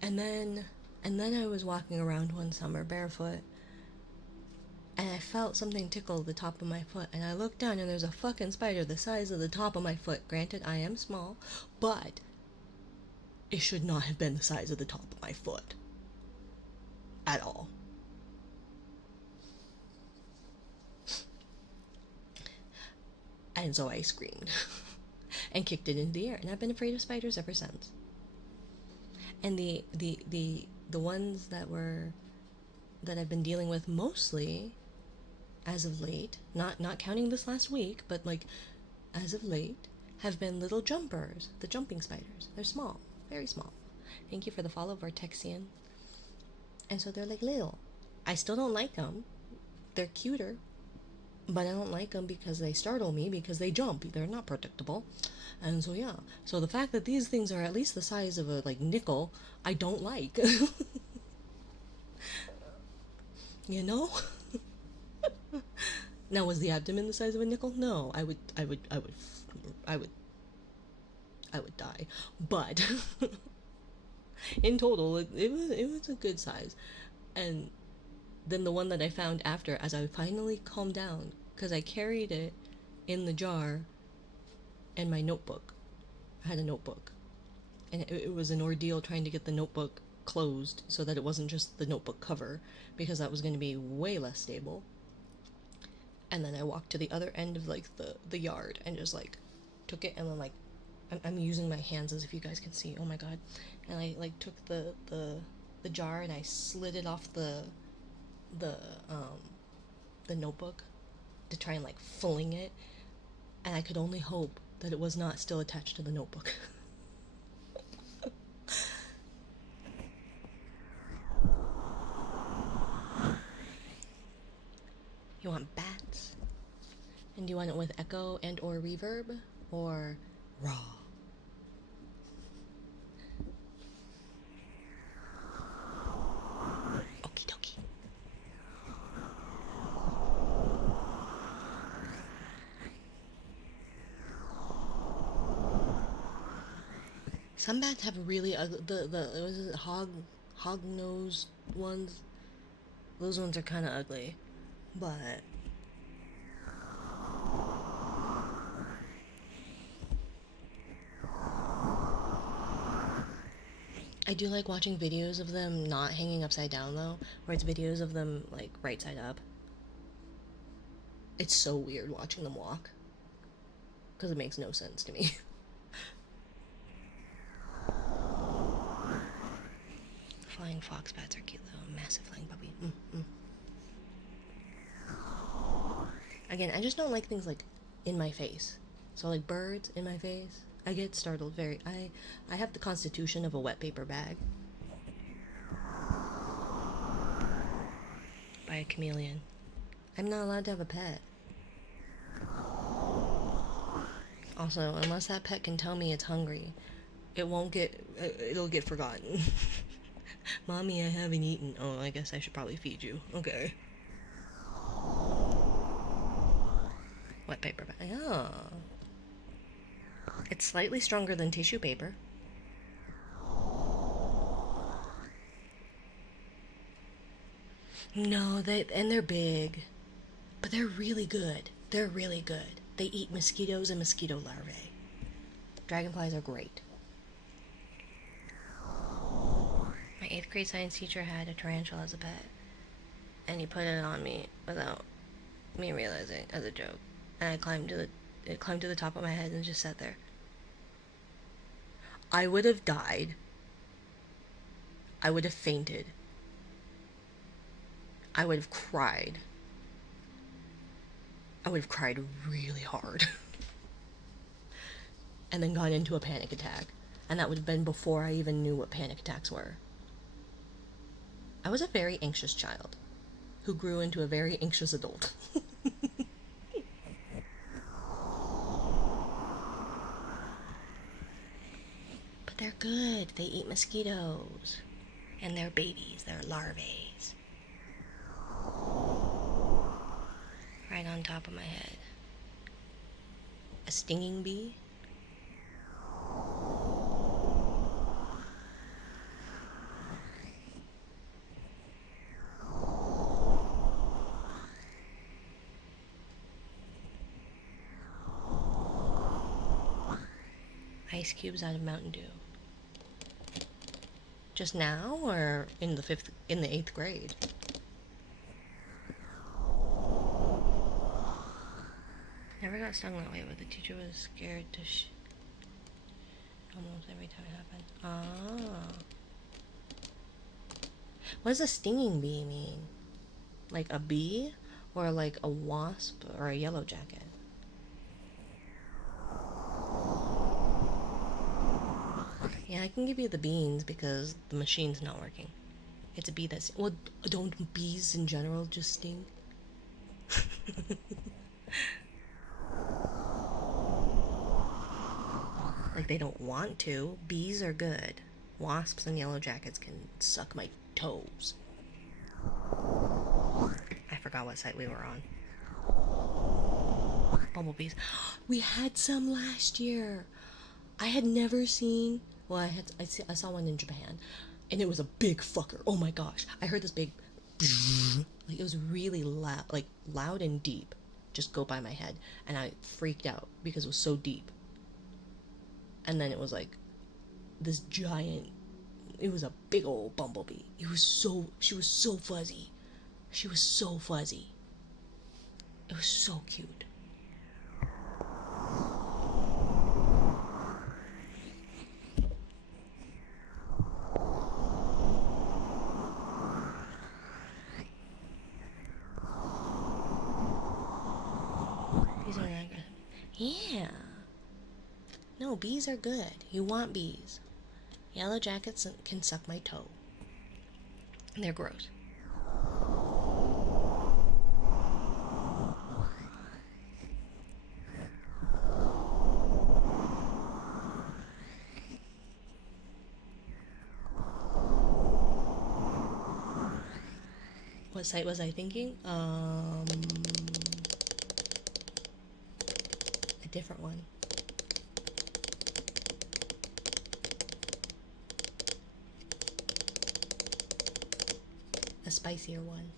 And then I was walking around one summer barefoot, and I felt something tickle the top of my foot, and I looked down and there's a fucking spider the size of the top of my foot. Granted, I am small, but it should not have been the size of the top of my foot. At all. And so I screamed and kicked it into the air, and I've been afraid of spiders ever since. And the ones that I've been dealing with mostly as of late, not counting this last week, but like as of late, have been little jumpers, the jumping spiders. They're small, very small. Thank you for the follow, Vortexian. And so they're like little. I still don't like them. They're cuter, but I don't like them because they startle me, because they jump. They're not predictable. And so yeah, so the fact that these things are at least the size of a like nickel, I don't like. You know? Now, was the abdomen the size of a nickel? No, I would die. But in total, it was a good size. And then the one that I found after, as I finally calmed down, because I carried it in the jar and my notebook. I had a notebook, and it was an ordeal trying to get the notebook closed so that it wasn't just the notebook cover, because that was going to be way less stable. And then I walked to the other end of like the yard and just like took it, and then like I'm using my hands as if you guys can see. Oh my god. And I like took the jar and I slid it off the notebook to try and like fling it, and I could only hope that it was not still attached to the notebook. You want bats? And do you want it with echo and or reverb or raw? Okie dokie. Some bats have really ugly, was it hog nosed ones? Those ones are kind of ugly, but I do like watching videos of them not hanging upside down though, where it's videos of them like right side up. It's so weird watching them walk, because it makes no sense to me. Flying fox bats are cute though. Massive flying puppy. Again, I just don't like things like in my face. So like birds in my face, I get startled very. I have the constitution of a wet paper bag. by a chameleon. I'm not allowed to have a pet. Also, unless that pet can tell me it's hungry, it'll get forgotten. Mommy, I haven't eaten. Oh, I guess I should probably feed you. Okay. Wet paper bag. Oh. It's slightly stronger than tissue paper. No, they're big. But they're really good. They're really good. They eat mosquitoes and mosquito larvae. Dragonflies are great. My 8th grade science teacher had a tarantula as a pet. And he put it on me without me realizing, as a joke. And it climbed to the top of my head and just sat there. I would have died. I would have fainted. I would have cried. I would have cried really hard. And then gone into a panic attack. And that would have been before I even knew what panic attacks were. I was a very anxious child who grew into a very anxious adult. But they're good. They eat mosquitoes. And they're babies. They're larvae. Right on top of my head. A stinging bee. Ice cubes out of Mountain Dew. Just now, or in the 8th grade? Never got stung that way, but the teacher was scared to almost every time it happened. Ah. What does a stinging bee mean? Like a bee? Or like a wasp or a yellow jacket? Yeah, I can give you the beans because the machine's not working. It's a bee that's... Well, don't bees in general just sting? Like, they don't want to. Bees are good. Wasps and yellow jackets can suck my toes. I forgot what site we were on. Bumblebees. We had some last year. I had never seen... Well, I saw one in Japan. And it was a big fucker. Oh my gosh. I heard this big... Like, it was really loud. Like, loud and deep. Just go by my head. And I freaked out because it was so deep. And then it was like this giant, it was a big old bumblebee. She was so fuzzy. She was so fuzzy. It was so cute. These are not good. Yeah. No, bees are good. You want bees. Yellow jackets can suck my toe. They're gross. What site was I thinking? A different one. A spicier one.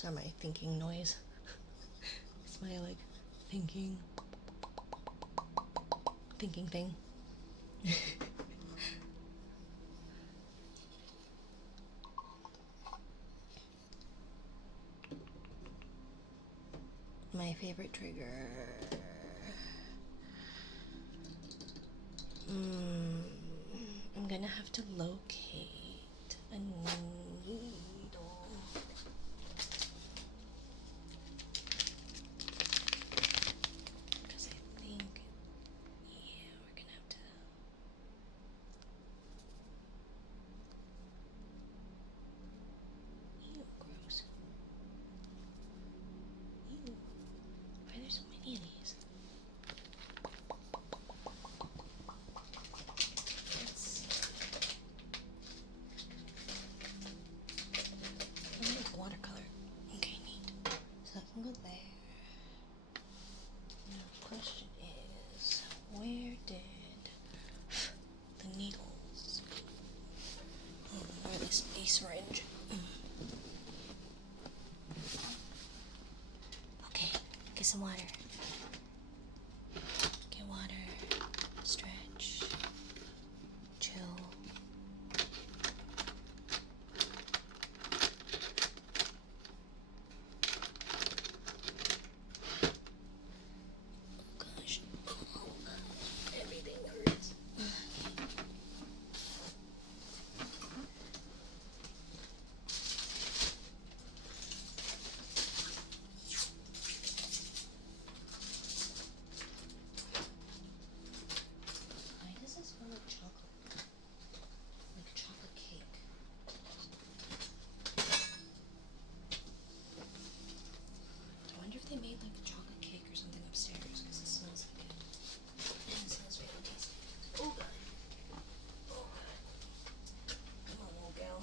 marks are my thinking noise. It's my like thinking thing. My favorite trigger. I'm gonna have to locate a needle. Because I think, yeah, we're gonna have to. Ew, gross. Ew. Why are there so many of these? Let's see. Watercolor. Okay, neat. So I can go there. Now the question is, where did the needles go? Or at least a syringe. Okay, get some water. Get water. Stretch. Chill. Everything hurts. Why does this smell like chocolate? Like chocolate cake. I wonder if they made like a chocolate cake or something upstairs because it smells like it. And it smells really tasty. Oh god. Oh god. Come on, little gal.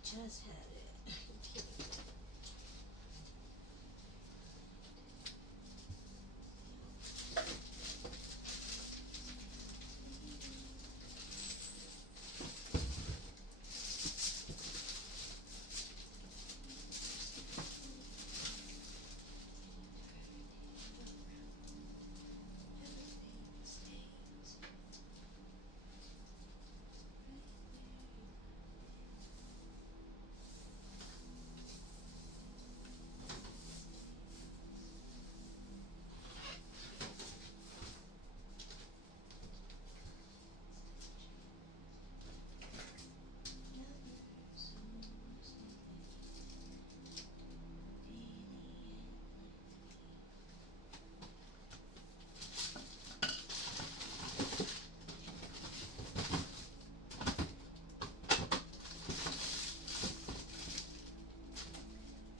I just had it.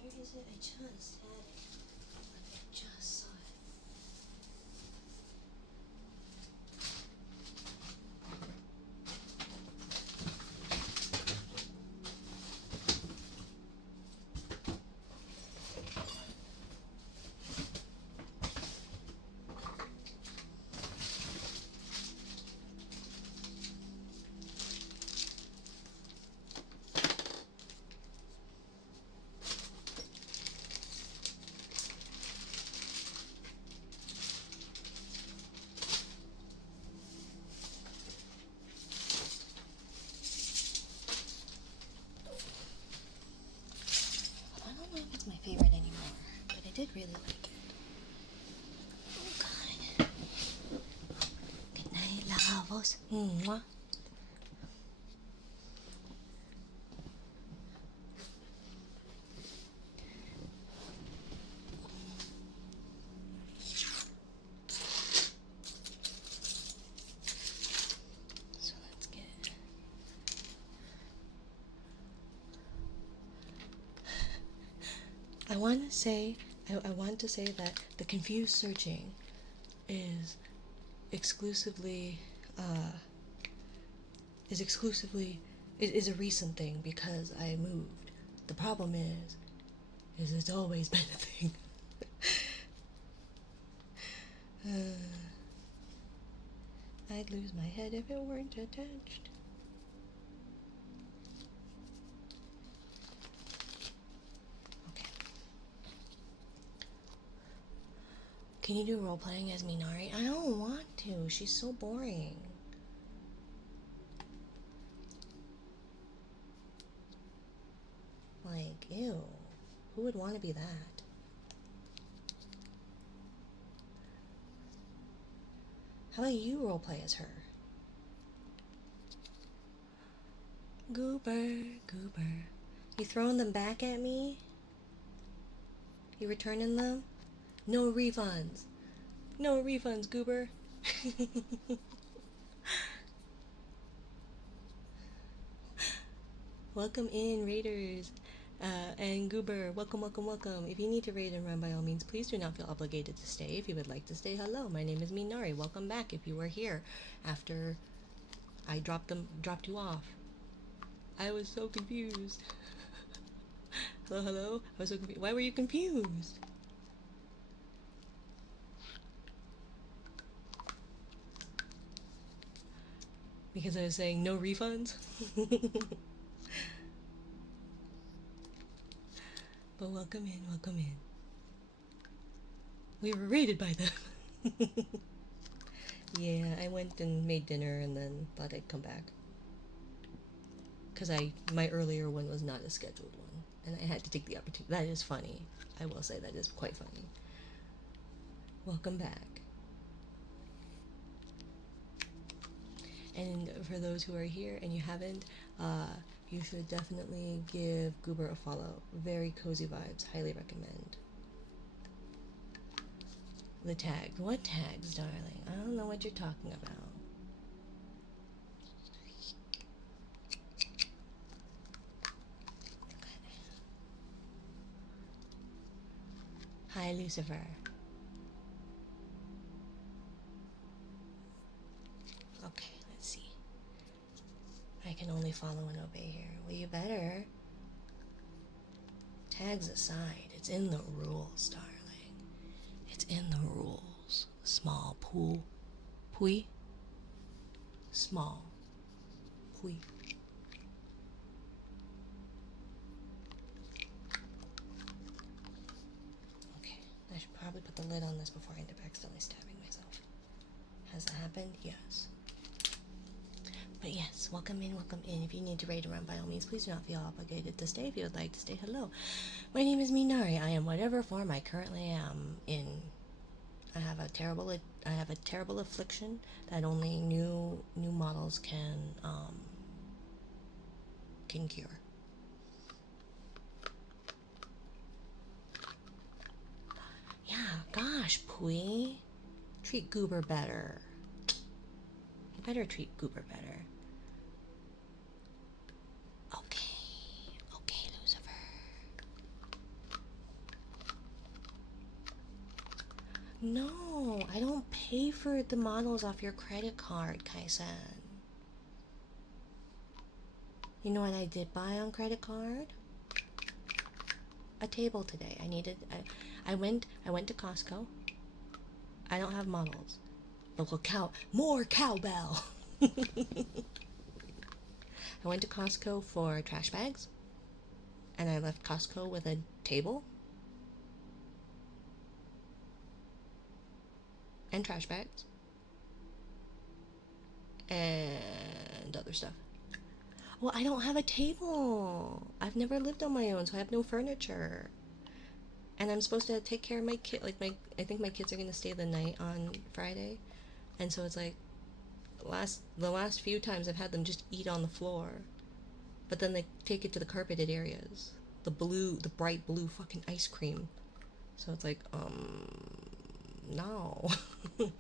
Where is it? I just had it. I just saw it. I don't know if it's my favorite anymore, but I did really like it. Oh god. Good night, lavos. Mwah. I want to say, I want to say that the confused searching is exclusively, is a recent thing because I moved. The problem is it's always been a thing. I'd lose my head if it weren't attached. Okay. Can you do role playing as Minari? I don't want to. She's so boring. Like, ew. Who would want to be that? How about you roleplay as her? Goober, Goober. You throwing them back at me? You returning them? No refunds. No refunds, Goober. Welcome in, Raiders. And Goober, welcome, welcome, welcome. If you need to raid and run, by all means, please do not feel obligated to stay. If you would like to stay, hello. My name is Minari. Welcome back. If you were here after I dropped you off, I was so confused. Hello, hello. I was so confused. Why were you confused? Because I was saying no refunds. But welcome in, welcome in. We were raided by them. Yeah, I went and made dinner and then thought I'd come back. Because my earlier one was not a scheduled one. And I had to take the opportunity. That is funny. I will say that is quite funny. Welcome back. And for those who are here and you haven't, you should definitely give Goober a follow. Very cozy vibes. Highly recommend. The tags. What tags, darling? I don't know what you're talking about. Hi, Lucifer. Okay, let's see. I can only follow and obey here. Well, you better. Tags aside, it's in the rules, darling. It's in the rules. Small pool. Pui. Small. Pui. Okay, I should probably put the lid on this before I end up accidentally stabbing myself. Has that happened? Yes. But yes, welcome in, welcome in. If you need to raid and run, by all means, please do not feel obligated to stay. If you would like to stay, hello. My name is Minari. I am whatever form I currently am in. I have a terrible affliction that only new models can cure. Yeah, gosh, Pui. Treat Goober better. You better treat Goober better. Okay, Lucifer. No, I don't pay for the models off your credit card, Kai-san. You know what I did buy on credit card? A table today. I went to Costco. I don't have models. But more cowbell. I went to Costco for trash bags. And I left Costco with a table. And trash bags. And other stuff. Well, I don't have a table. I've never lived on my own, so I have no furniture. And I'm supposed to take care of my kid. I think my kids are gonna stay the night on Friday, and so it's like, the last few times I've had them just eat on the floor, but then they take it to the carpeted areas, the bright blue fucking ice cream. So it's like, no. Okay,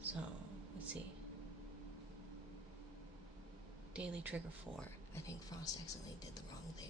so let's see. Daily trigger 4. I think Frost accidentally did the wrong thing.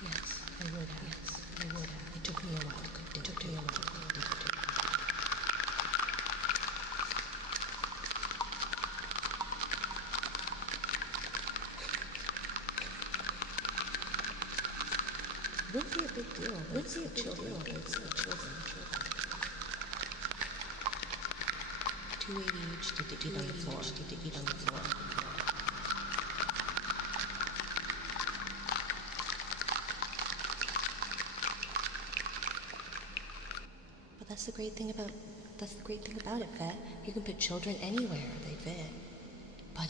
Yes, I would have. Yes, I would have. It took me a while to cook dinner. It took me a while to cook dinner too. Wouldn't be a big deal. Wouldn't be a big deal. It's the children. 280 each to eat on the floor. To eat on the floor. But that's the great thing about it, Fett. You can put children anywhere they fit. But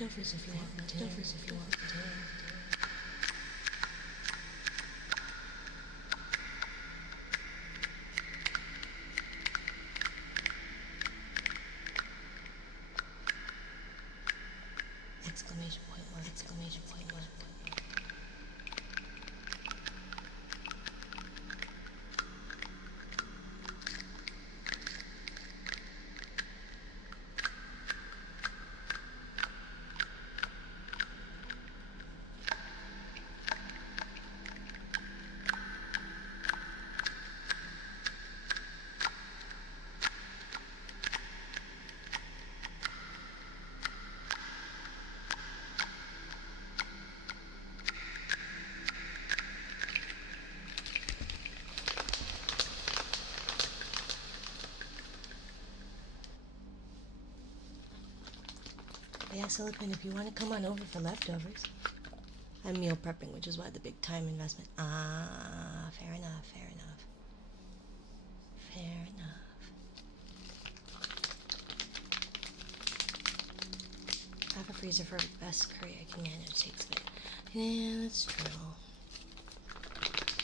leftovers if you want. Leftovers if you want. Exclamation point mark. Exclamation point mark. Yeah, Silicon, if you want to come on over for leftovers. I'm meal prepping, which is why the big time investment. Ah, fair enough, fair enough. Fair enough. freezer for best curry I can manage takes a bit. Yeah, that's true.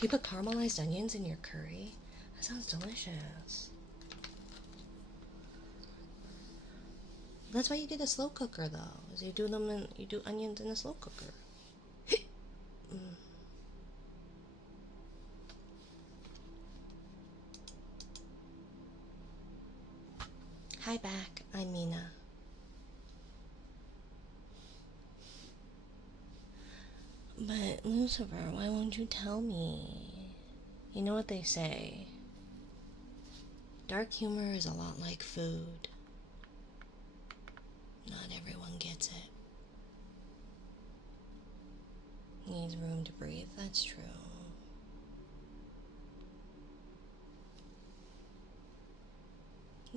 You put caramelized onions in your curry? That sounds delicious. That's why you get a slow cooker, though. Is you do onions in a slow cooker. Hi back, I'm Mina. But Lucifer, why won't you tell me? You know what they say. Dark humor is a lot like food. Not everyone gets it. Needs room to breathe, that's true.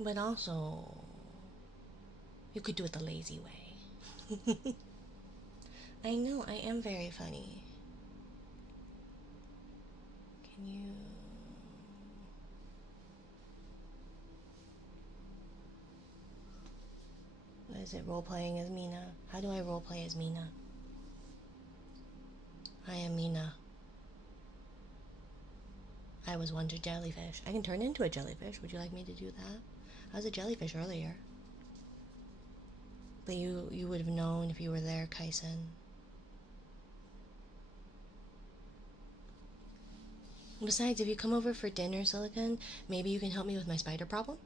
But also, you could do it the lazy way. I know, I am very funny. Can you... What is it, role-playing as Mina? How do I role-play as Mina? I am Mina. I was once a jellyfish. I can turn into a jellyfish. Would you like me to do that? I was a jellyfish earlier. But you would have known if you were there, Kaisen. Besides, if you come over for dinner, Silicon, maybe you can help me with my spider problem?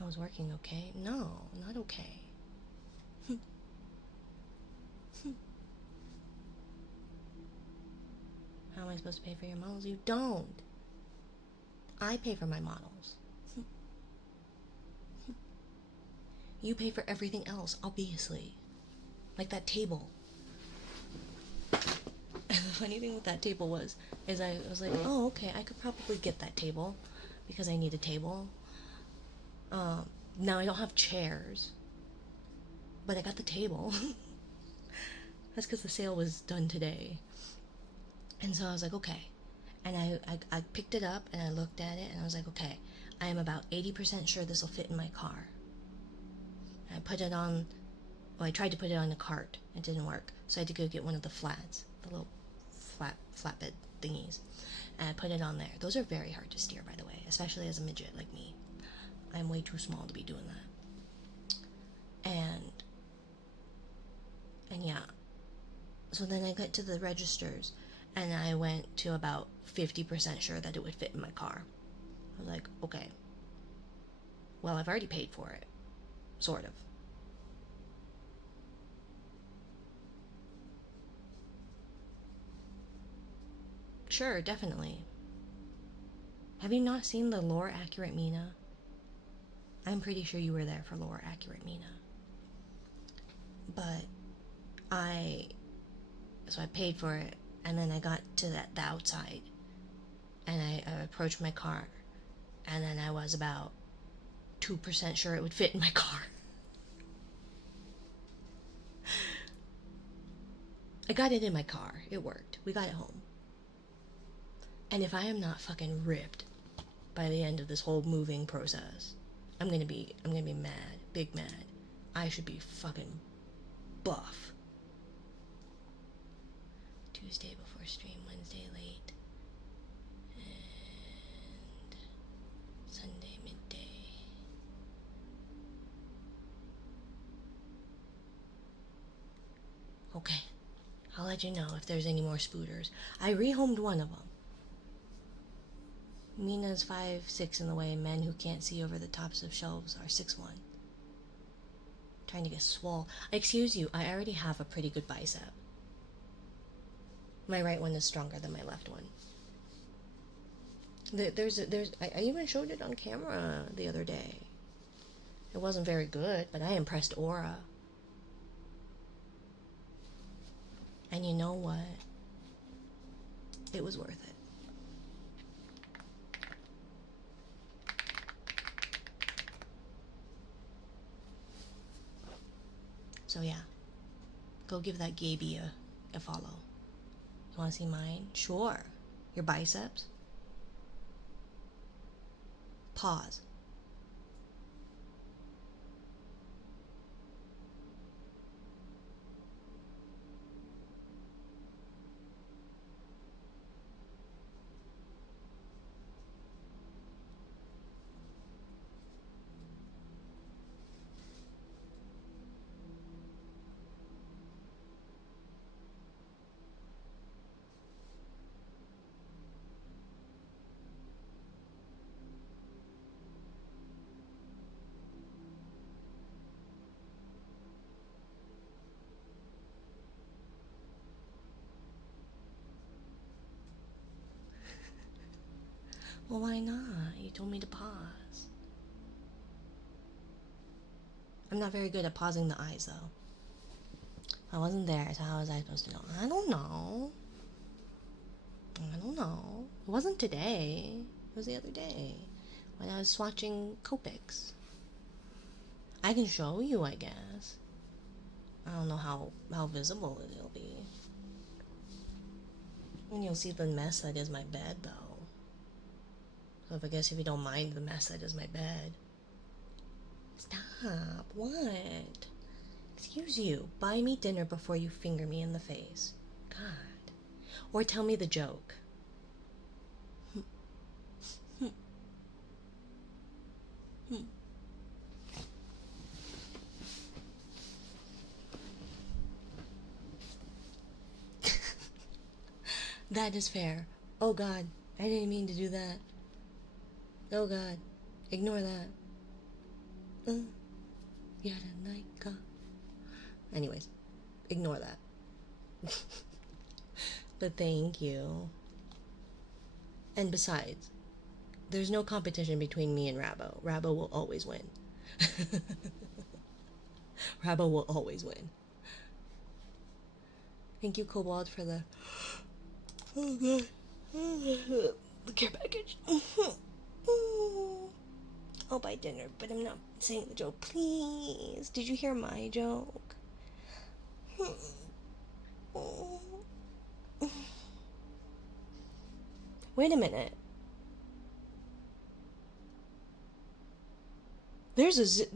I was working okay? No, not okay. How am I supposed to pay for your models? You don't. I pay for my models. You pay for everything else, obviously. Like that table. And the funny thing with that table is I was like, oh, okay, I could probably get that table because I need a table. Now I don't have chairs, but I got the table. That's because the sale was done today. And so I was like, okay. And I picked it up and I looked at it and I was like, okay, I am about 80% sure this will fit in my car. And I put it on, well, I tried to put it on a cart. It didn't work. So I had to go get one of the flats, the little flatbed thingies. And I put it on there. Those are very hard to steer, by the way, especially as a midget like me. I'm way too small to be doing that. And yeah. So then I got to the registers and I went to about 50% sure that it would fit in my car. I was like, okay. Well, I've already paid for it. Sort of. Sure, definitely. Have you not seen the Lore Accurate Mina? I'm pretty sure you were there for Lore Accurate Mina. But so I paid for it, and then I got to the outside, and I approached my car, and then I was about 2% sure it would fit in my car. I got it in my car. It worked. We got it home. And if I am not fucking ripped by the end of this whole moving process, I'm gonna be mad. Big mad. I should be fucking buff. Tuesday before stream, Wednesday late, and Sunday midday. Okay, I'll let you know if there's any more spooters. I rehomed one of them. Mina's 5'6" in the way. Men who can't see over the tops of shelves are 6'1". Trying to get swole. Excuse you, I already have a pretty good bicep. My right one is stronger than my left one. I even showed it on camera the other day. It wasn't very good, but I impressed Aura. And you know what? It was worth it. So yeah, go give that Gaby a follow. You wanna see mine? Sure. Your biceps? Pause. Well, why not? You told me to pause. I'm not very good at pausing the eyes, though. I wasn't there, so how was I supposed to know? I don't know. I don't know. It wasn't today. It was the other day when I was swatching Copics. I can show you, I guess. I don't know how visible it'll be. And you'll see the mess that is my bed, though. So I guess if you don't mind the mess that is my bed. Stop. What? Excuse you. Buy me dinner before you finger me in the face. God. Or tell me the joke. That is fair. Oh God, I didn't mean to do that. Oh God, ignore that. Yaranaika. Anyways, ignore that. But thank you. And besides, there's no competition between me and Rabo. Rabo will always win. Rabo will always win. Thank you, Cobalt, for the... Oh God. The care package. I'll buy dinner, but I'm not saying the joke. Please. Did you hear my joke? Wait a minute. There's a...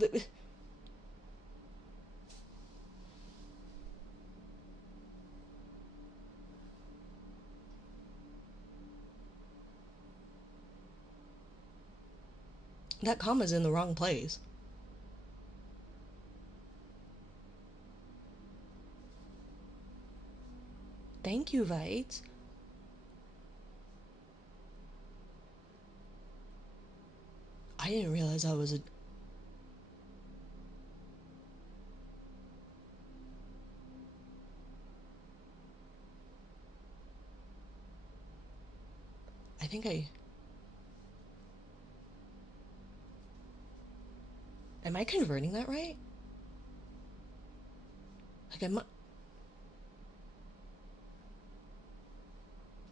That comma's in the wrong place. Thank you, Vites. I didn't realize I was a... I think I... Am I converting that right? Like, I'm...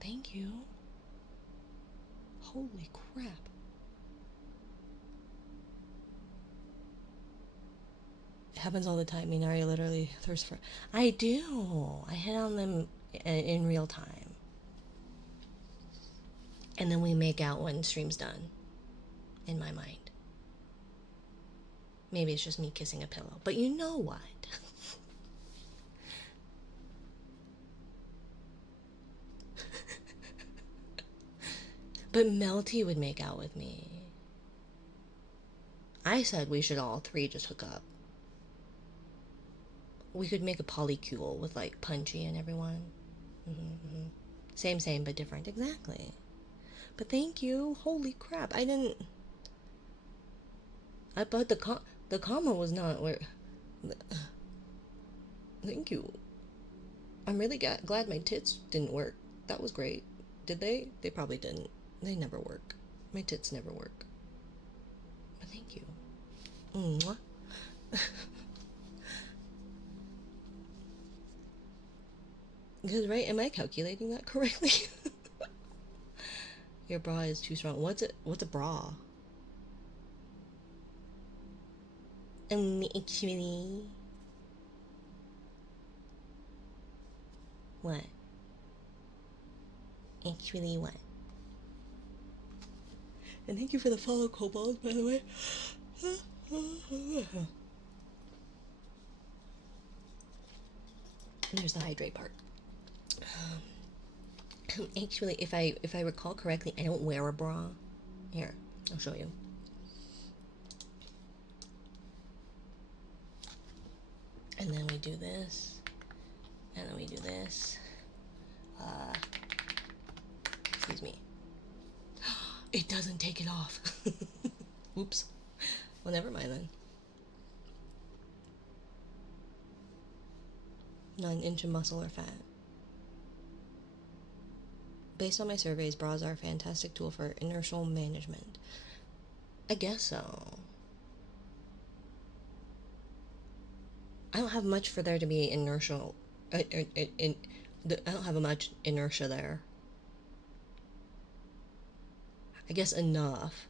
Thank you. Holy crap. It happens all the time. Minaria literally thirsts for... I do. I hit on them in real time. And then we make out when stream's done. In my mind. Maybe it's just me kissing a pillow. But you know what? But Melty would make out with me. I said we should all three just hook up. We could make a polycule with like Punchy and everyone. Same, but different. Exactly. But thank you. Holy crap. I didn't... But the comma was not where... Thank you. I'm really glad my tits didn't work. That was great. Did they? They probably didn't. They never work. My tits never work. But thank you. Mwah. Because, right, am I calculating that correctly? Your bra is too strong. What's a bra? Actually... What? Actually what? And thank you for the follow, Cobalt, by the way. There's the hydrate part. Actually, if I recall correctly, I don't wear a bra. Here, I'll show you. And then we do this. And then we do this. Excuse me. It doesn't take it off. Oops. Well, never mind then. Not an inch of muscle or fat. Based on my surveys, bras are a fantastic tool for inertial management. I guess so. I don't have much for there to be inertial. I don't have much inertia there. I guess enough.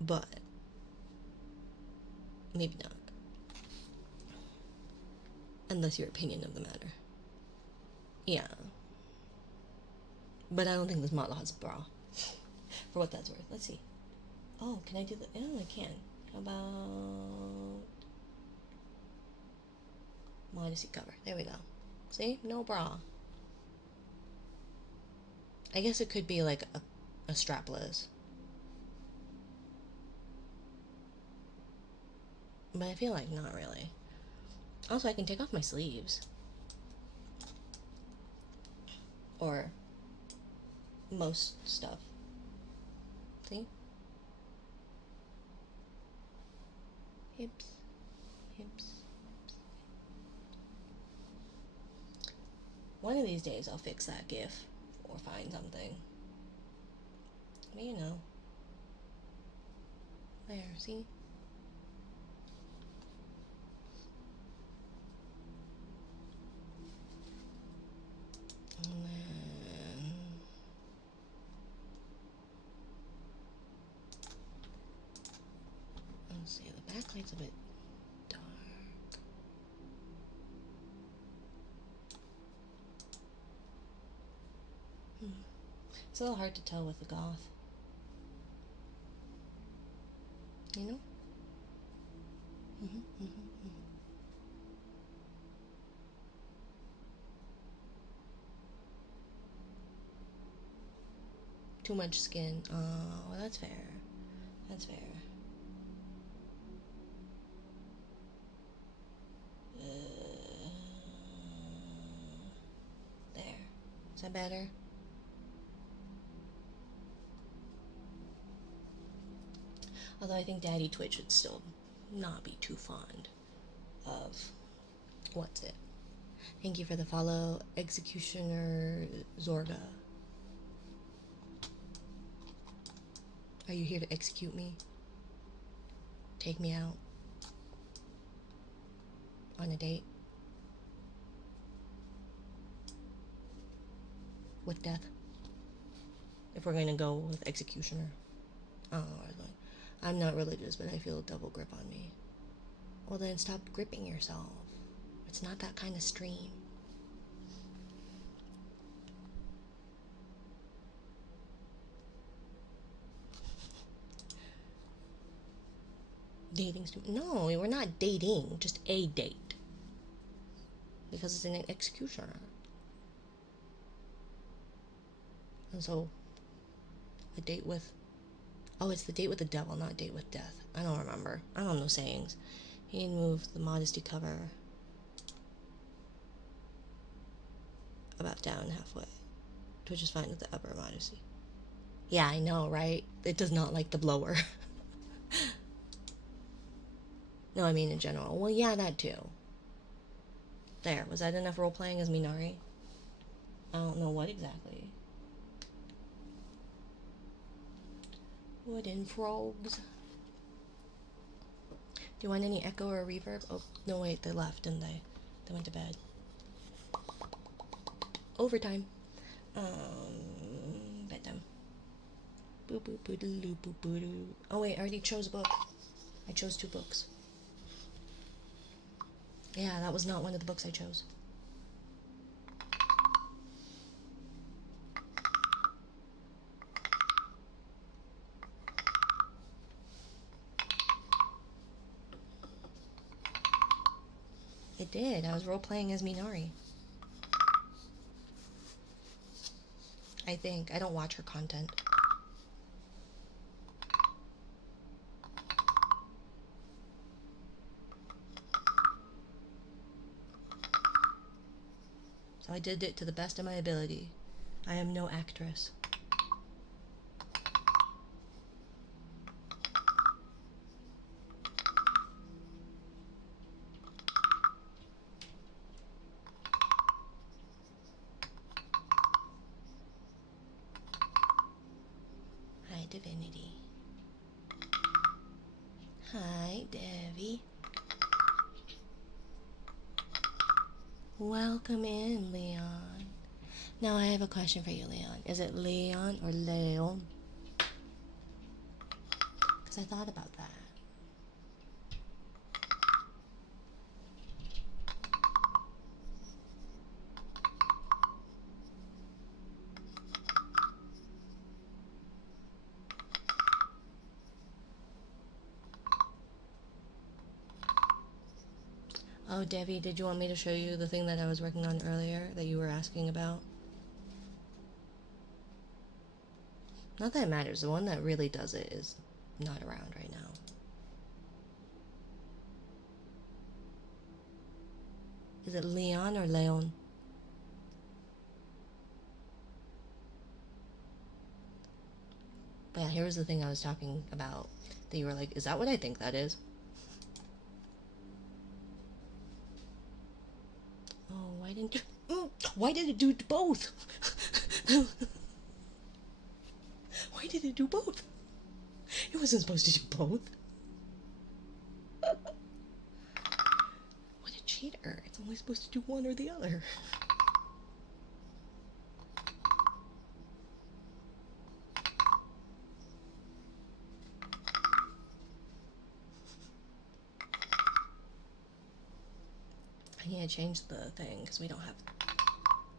But maybe not. Unless your opinion of the matter. Yeah. But I don't think this model has a bra. For what that's worth. Let's see. Oh, can I do the... Oh, I can. How about... modesty cover. There we go. See? No bra. I guess it could be like a strapless. But I feel like not really. Also, I can take off my sleeves. Or most stuff. See? Hips. Hips. One of these days I'll fix that GIF or find something. But you know. There, see? And then... let's see, the backlight's a bit dark. It's a little hard to tell with the goth. You know? Too much skin. Oh, that's fair. That's fair. There. Is that better? Although I think Daddy Twitch would still not be too fond of what's it. Thank you for the follow, Executioner Zorga. Are you here to execute me? Take me out on a date with death? If we're going to go with Executioner. I don't know where I was going. I'm not religious, but I feel a double grip on me. Well then stop gripping yourself. It's not that kind of stream. Dating stream? No, we're not dating. Just a date. Because it's an executioner. And so, a date with... oh, it's the date with the devil, not date with death. I don't remember. I don't know sayings. He can move the modesty cover about down halfway. Twitch is fine with the upper modesty. Yeah, I know, right? It does not like the blower. No, I mean in general. Well, yeah, that too. There, was that enough role-playing as Minari? I don't know what exactly. Wooden frogs. Do you want any echo or reverb? Oh, no, wait, they left, didn't they? They went to bed. Overtime. Bedtime. Boop boop boop doo boop boop doo. Oh wait, I already chose a book. I chose 2 books. Yeah, that was not one of the books I chose. It did. I was role-playing as Minari. I think. I don't watch her content. So I did it to the best of my ability. I am no actress. Welcome in, Leon. Now I have a question for you, Leon. Is it Leon or Leon? Because I thought about that. Oh, Debbie, did you want me to show you the thing that I was working on earlier that you were asking about? Not that it matters. The one that really does it is not around right now. Is it Leon or Leon? But yeah, here was the thing I was talking about that you were like, is that what I think that is? Oh, why didn't you... Why did it do both? Why did it do both? It wasn't supposed to do both. What a cheater. It's only supposed to do one or the other. I need to change the thing because we don't have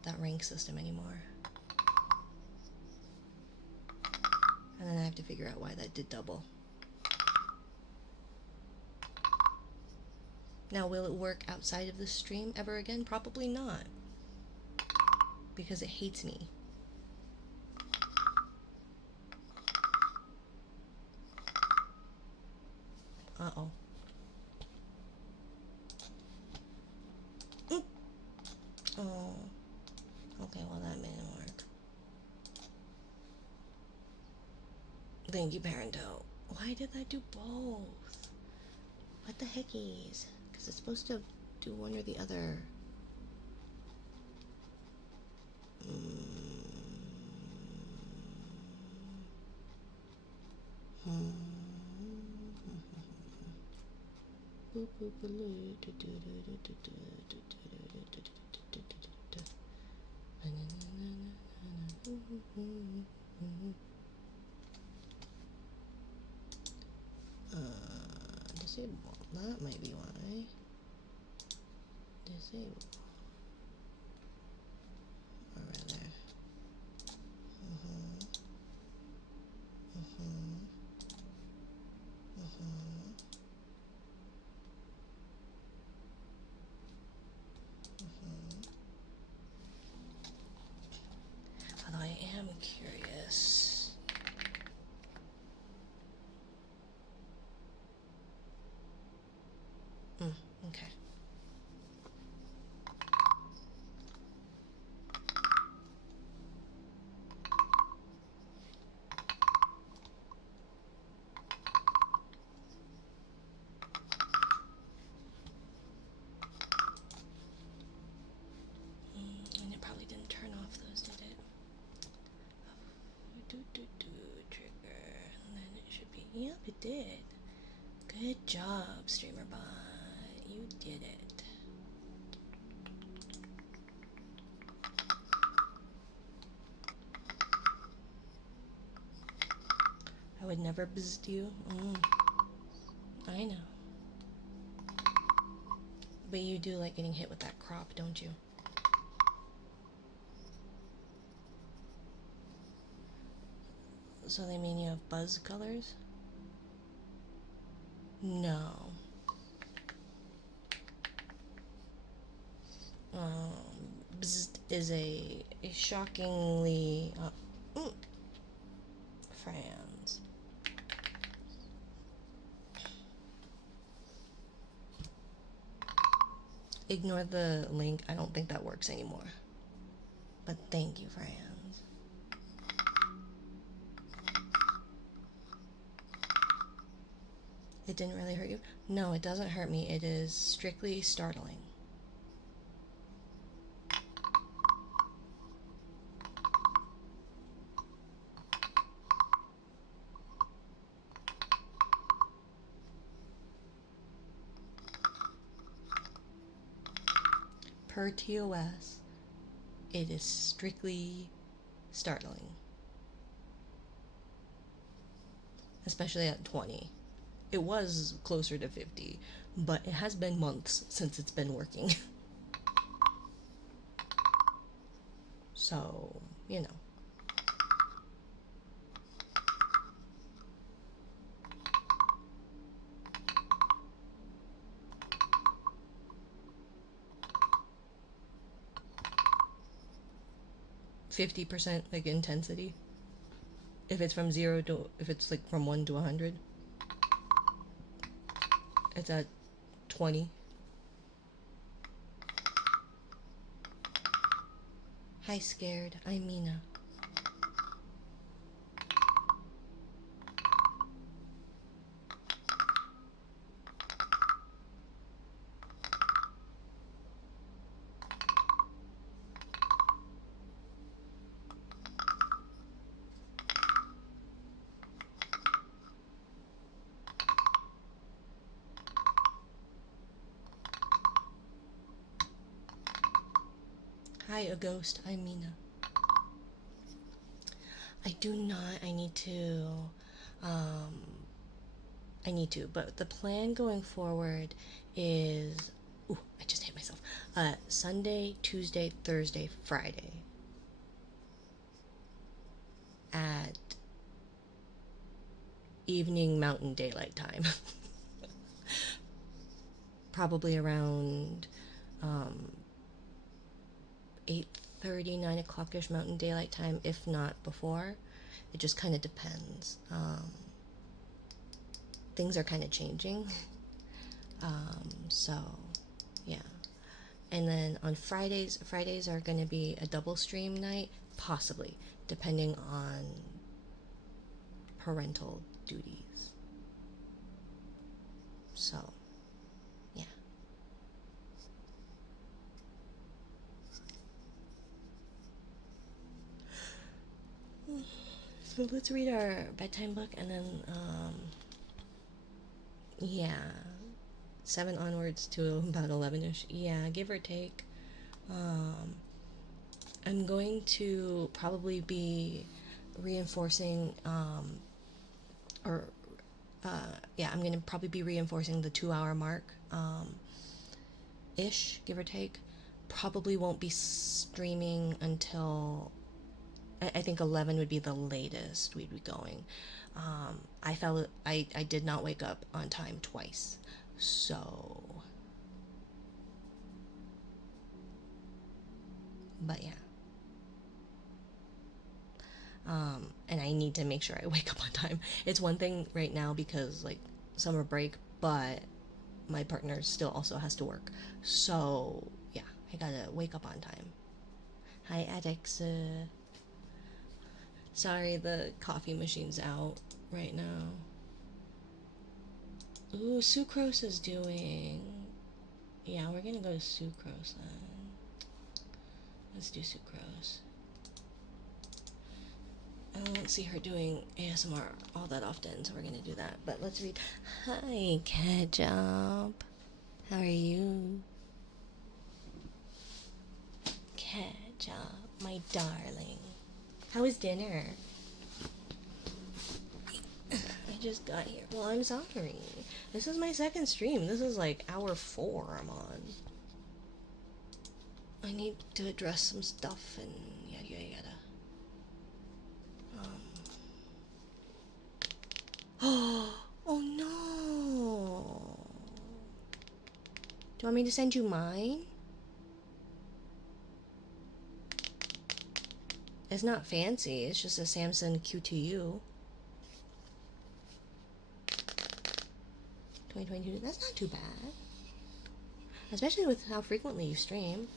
that rank system anymore. And then I have to figure out why that did double. Now, will it work outside of the stream ever again? Probably not. Because it hates me. Uh-oh. Oh. Okay, well that didn't work. Thank you, Parento. Why did I do both? What the heckies? Because it's supposed to do one or the other. Disable. That might be why. Disable. Or rather. Although I am curious. Okay. And it probably didn't turn off those, did it? Trigger. And then it should be. Yep, it did. Good job, StreamerBot. You did it. I would never bzzed you. I know. But you do like getting hit with that crop, don't you? So they mean you have buzz colors? No. Bzzd is a shockingly... Franz. Ignore the link. I don't think that works anymore. But thank you, Franz. It didn't really hurt you? No, it doesn't hurt me. It is strictly startling. per TOS, it is strictly startling. Especially at 20. It was closer to 50, but it has been months since it's been working. So, you know. %, like intensity. If it's from 0 to, if it's like from 1 to 100, it's at 20. Hi, Scared. I'm Mina. Hi, a ghost. I'm Mina. I do not. Um, but the plan going forward is, ooh, I just hit myself. Sunday, Tuesday, Thursday, Friday at evening Mountain Daylight Time. Probably around 8:30, 9 o'clock-ish Mountain Daylight Time, if not before. It just kind of depends. Things are kind of changing. So, yeah. And then on Fridays are going to be a double stream night, possibly, depending on parental duties. So, yeah. So let's read our bedtime book and then, yeah, 7 onwards to about 11ish. Yeah, give or take. I'm going to probably be reinforcing, I'm going to probably be reinforcing the 2-hour mark, ish, give or take. Probably won't be streaming until, I think 11 would be the latest we'd be going. I did not wake up on time twice, so, but yeah. And I need to make sure I wake up on time. It's one thing right now because, like, summer break, but my partner still also has to work. So, yeah, I gotta wake up on time. Hi, Alex. Sorry, the coffee machine's out right now. Ooh, Sucrose is doing... Yeah, we're gonna go to Sucrose then. Let's do Sucrose. I don't see her doing ASMR all that often, so we're gonna do that. But let's read. Hi, Ketchup. How are you? Ketchup, my darling. How was dinner? I just got here. Well, I'm sorry. This is my second stream. This is like hour 4 I'm on. I need to address some stuff and yada yada yada. Oh no. Do you want me to send you mine? It's not fancy. It's just a Samsung Q2U. 2022. That's not too bad. Especially with how frequently you stream.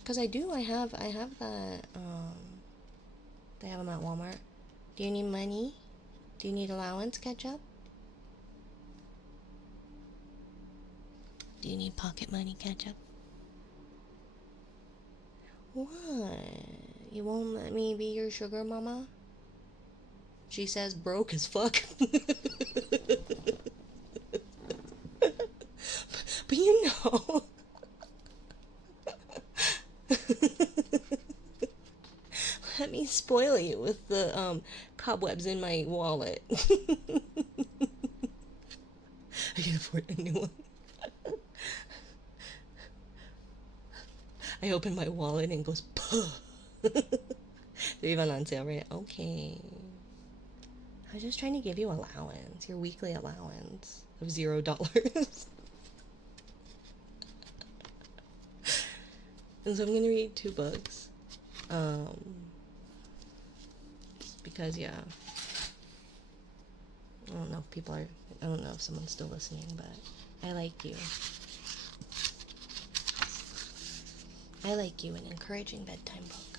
Because I have that, they have them at Walmart. Do you need money? Do you need allowance, Ketchup? Do you need pocket money, Ketchup? What? You won't let me be your sugar mama? She says broke as fuck. But you know... spoil you with the cobwebs in my wallet. I can afford a new one. I open my wallet and it goes, puh. They're even on sale, right? Okay. I was just trying to give you allowance, your weekly allowance of $0. And so I'm gonna read 2 books. Because, yeah. I don't know if people are, I don't know if someone's still listening, but I like you. I like you, an encouraging bedtime book.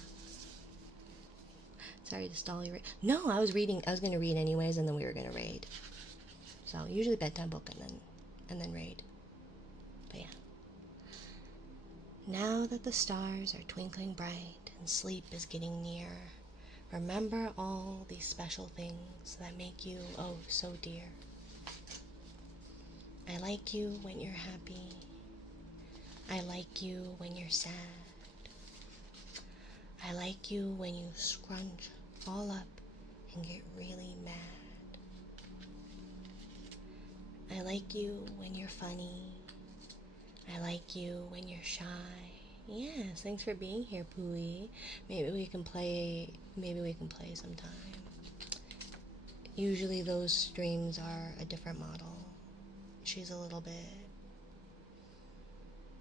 Sorry to stall you. No, I was gonna read anyways, and then we were gonna raid. So usually bedtime book and then raid. But yeah. Now that the stars are twinkling bright and sleep is getting near, remember all these special things that make you oh so dear. I like you when you're happy. I like you when you're sad. I like you when you scrunch all up and get really mad. I like you when you're funny. I like you when you're shy. Yes, thanks for being here, Pooey. Maybe we can play sometime. Usually those streams are a different model. She's a little bit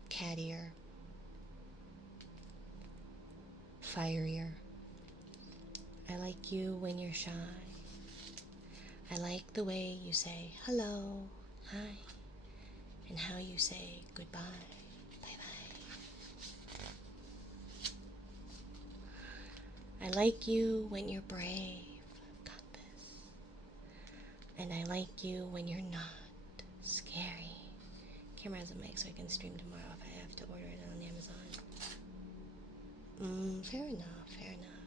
cattier, fierier. I like you when you're shy. I like the way you say hello, hi, and how you say goodbye, bye-bye. I like you when you're brave, got this. And I like you when you're not scary. Camera has a mic so I can stream tomorrow if I have to order it on Amazon. Fair enough, fair enough.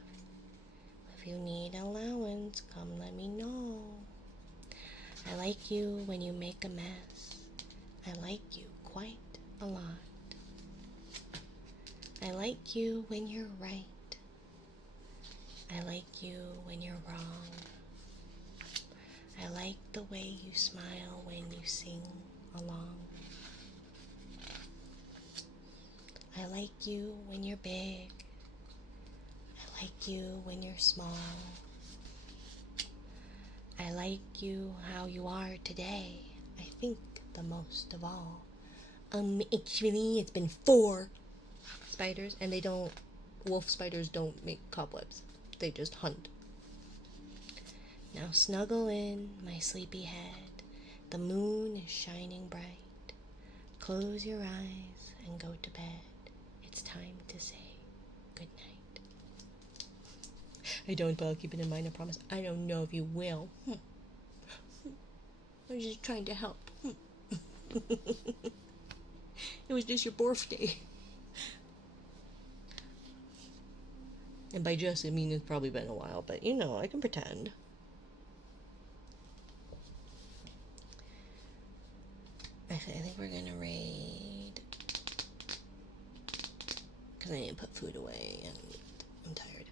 If you need allowance, come let me know. I like you when you make a mess. I like you quite a lot. I like you when you're right. I like you when you're wrong. I like the way you smile when you sing along. I like you when you're big. I like you when you're small. I like you how you are today. I think the most of all. Actually, it's been 4 spiders, and wolf spiders don't make cobwebs. They just hunt. Now snuggle in, my sleepy head. The moon is shining bright. Close your eyes and go to bed. It's time to say good night. I don't, but I'll keep it in mind, I promise. I don't know if you will. I'm just trying to help. It was just your birthday. And by just, I mean it's probably been a while, but you know, I can pretend. Actually, I think we're gonna raid. Because I need to put food away, and I'm tired.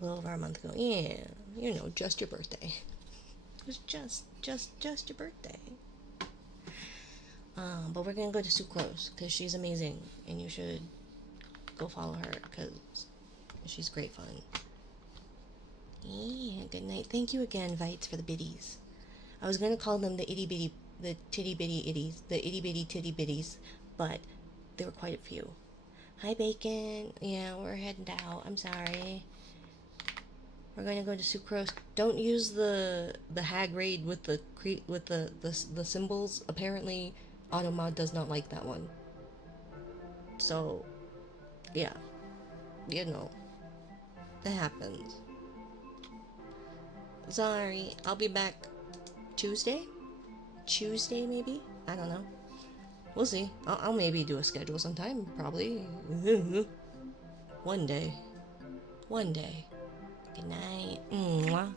A little over a month ago. Yeah, you know, just your birthday. It was just your birthday. But we're gonna go to Sucrose, because she's amazing, and you should go follow her, because she's great fun. Yeah, good night. Thank you again, Vites, for the biddies. I was gonna call them the itty bitty itties, the itty bitty titty bitties, but there were quite a few. Hi, Bacon. Yeah, we're heading out. I'm sorry. We're gonna go to Sucrose. Don't use the hag raid with the symbols. Apparently, Automod does not like that one. So, yeah, you know, that happens. Sorry, I'll be back Tuesday maybe. I don't know. We'll see. I'll maybe do a schedule sometime. Probably. One day. Good night. Mwah.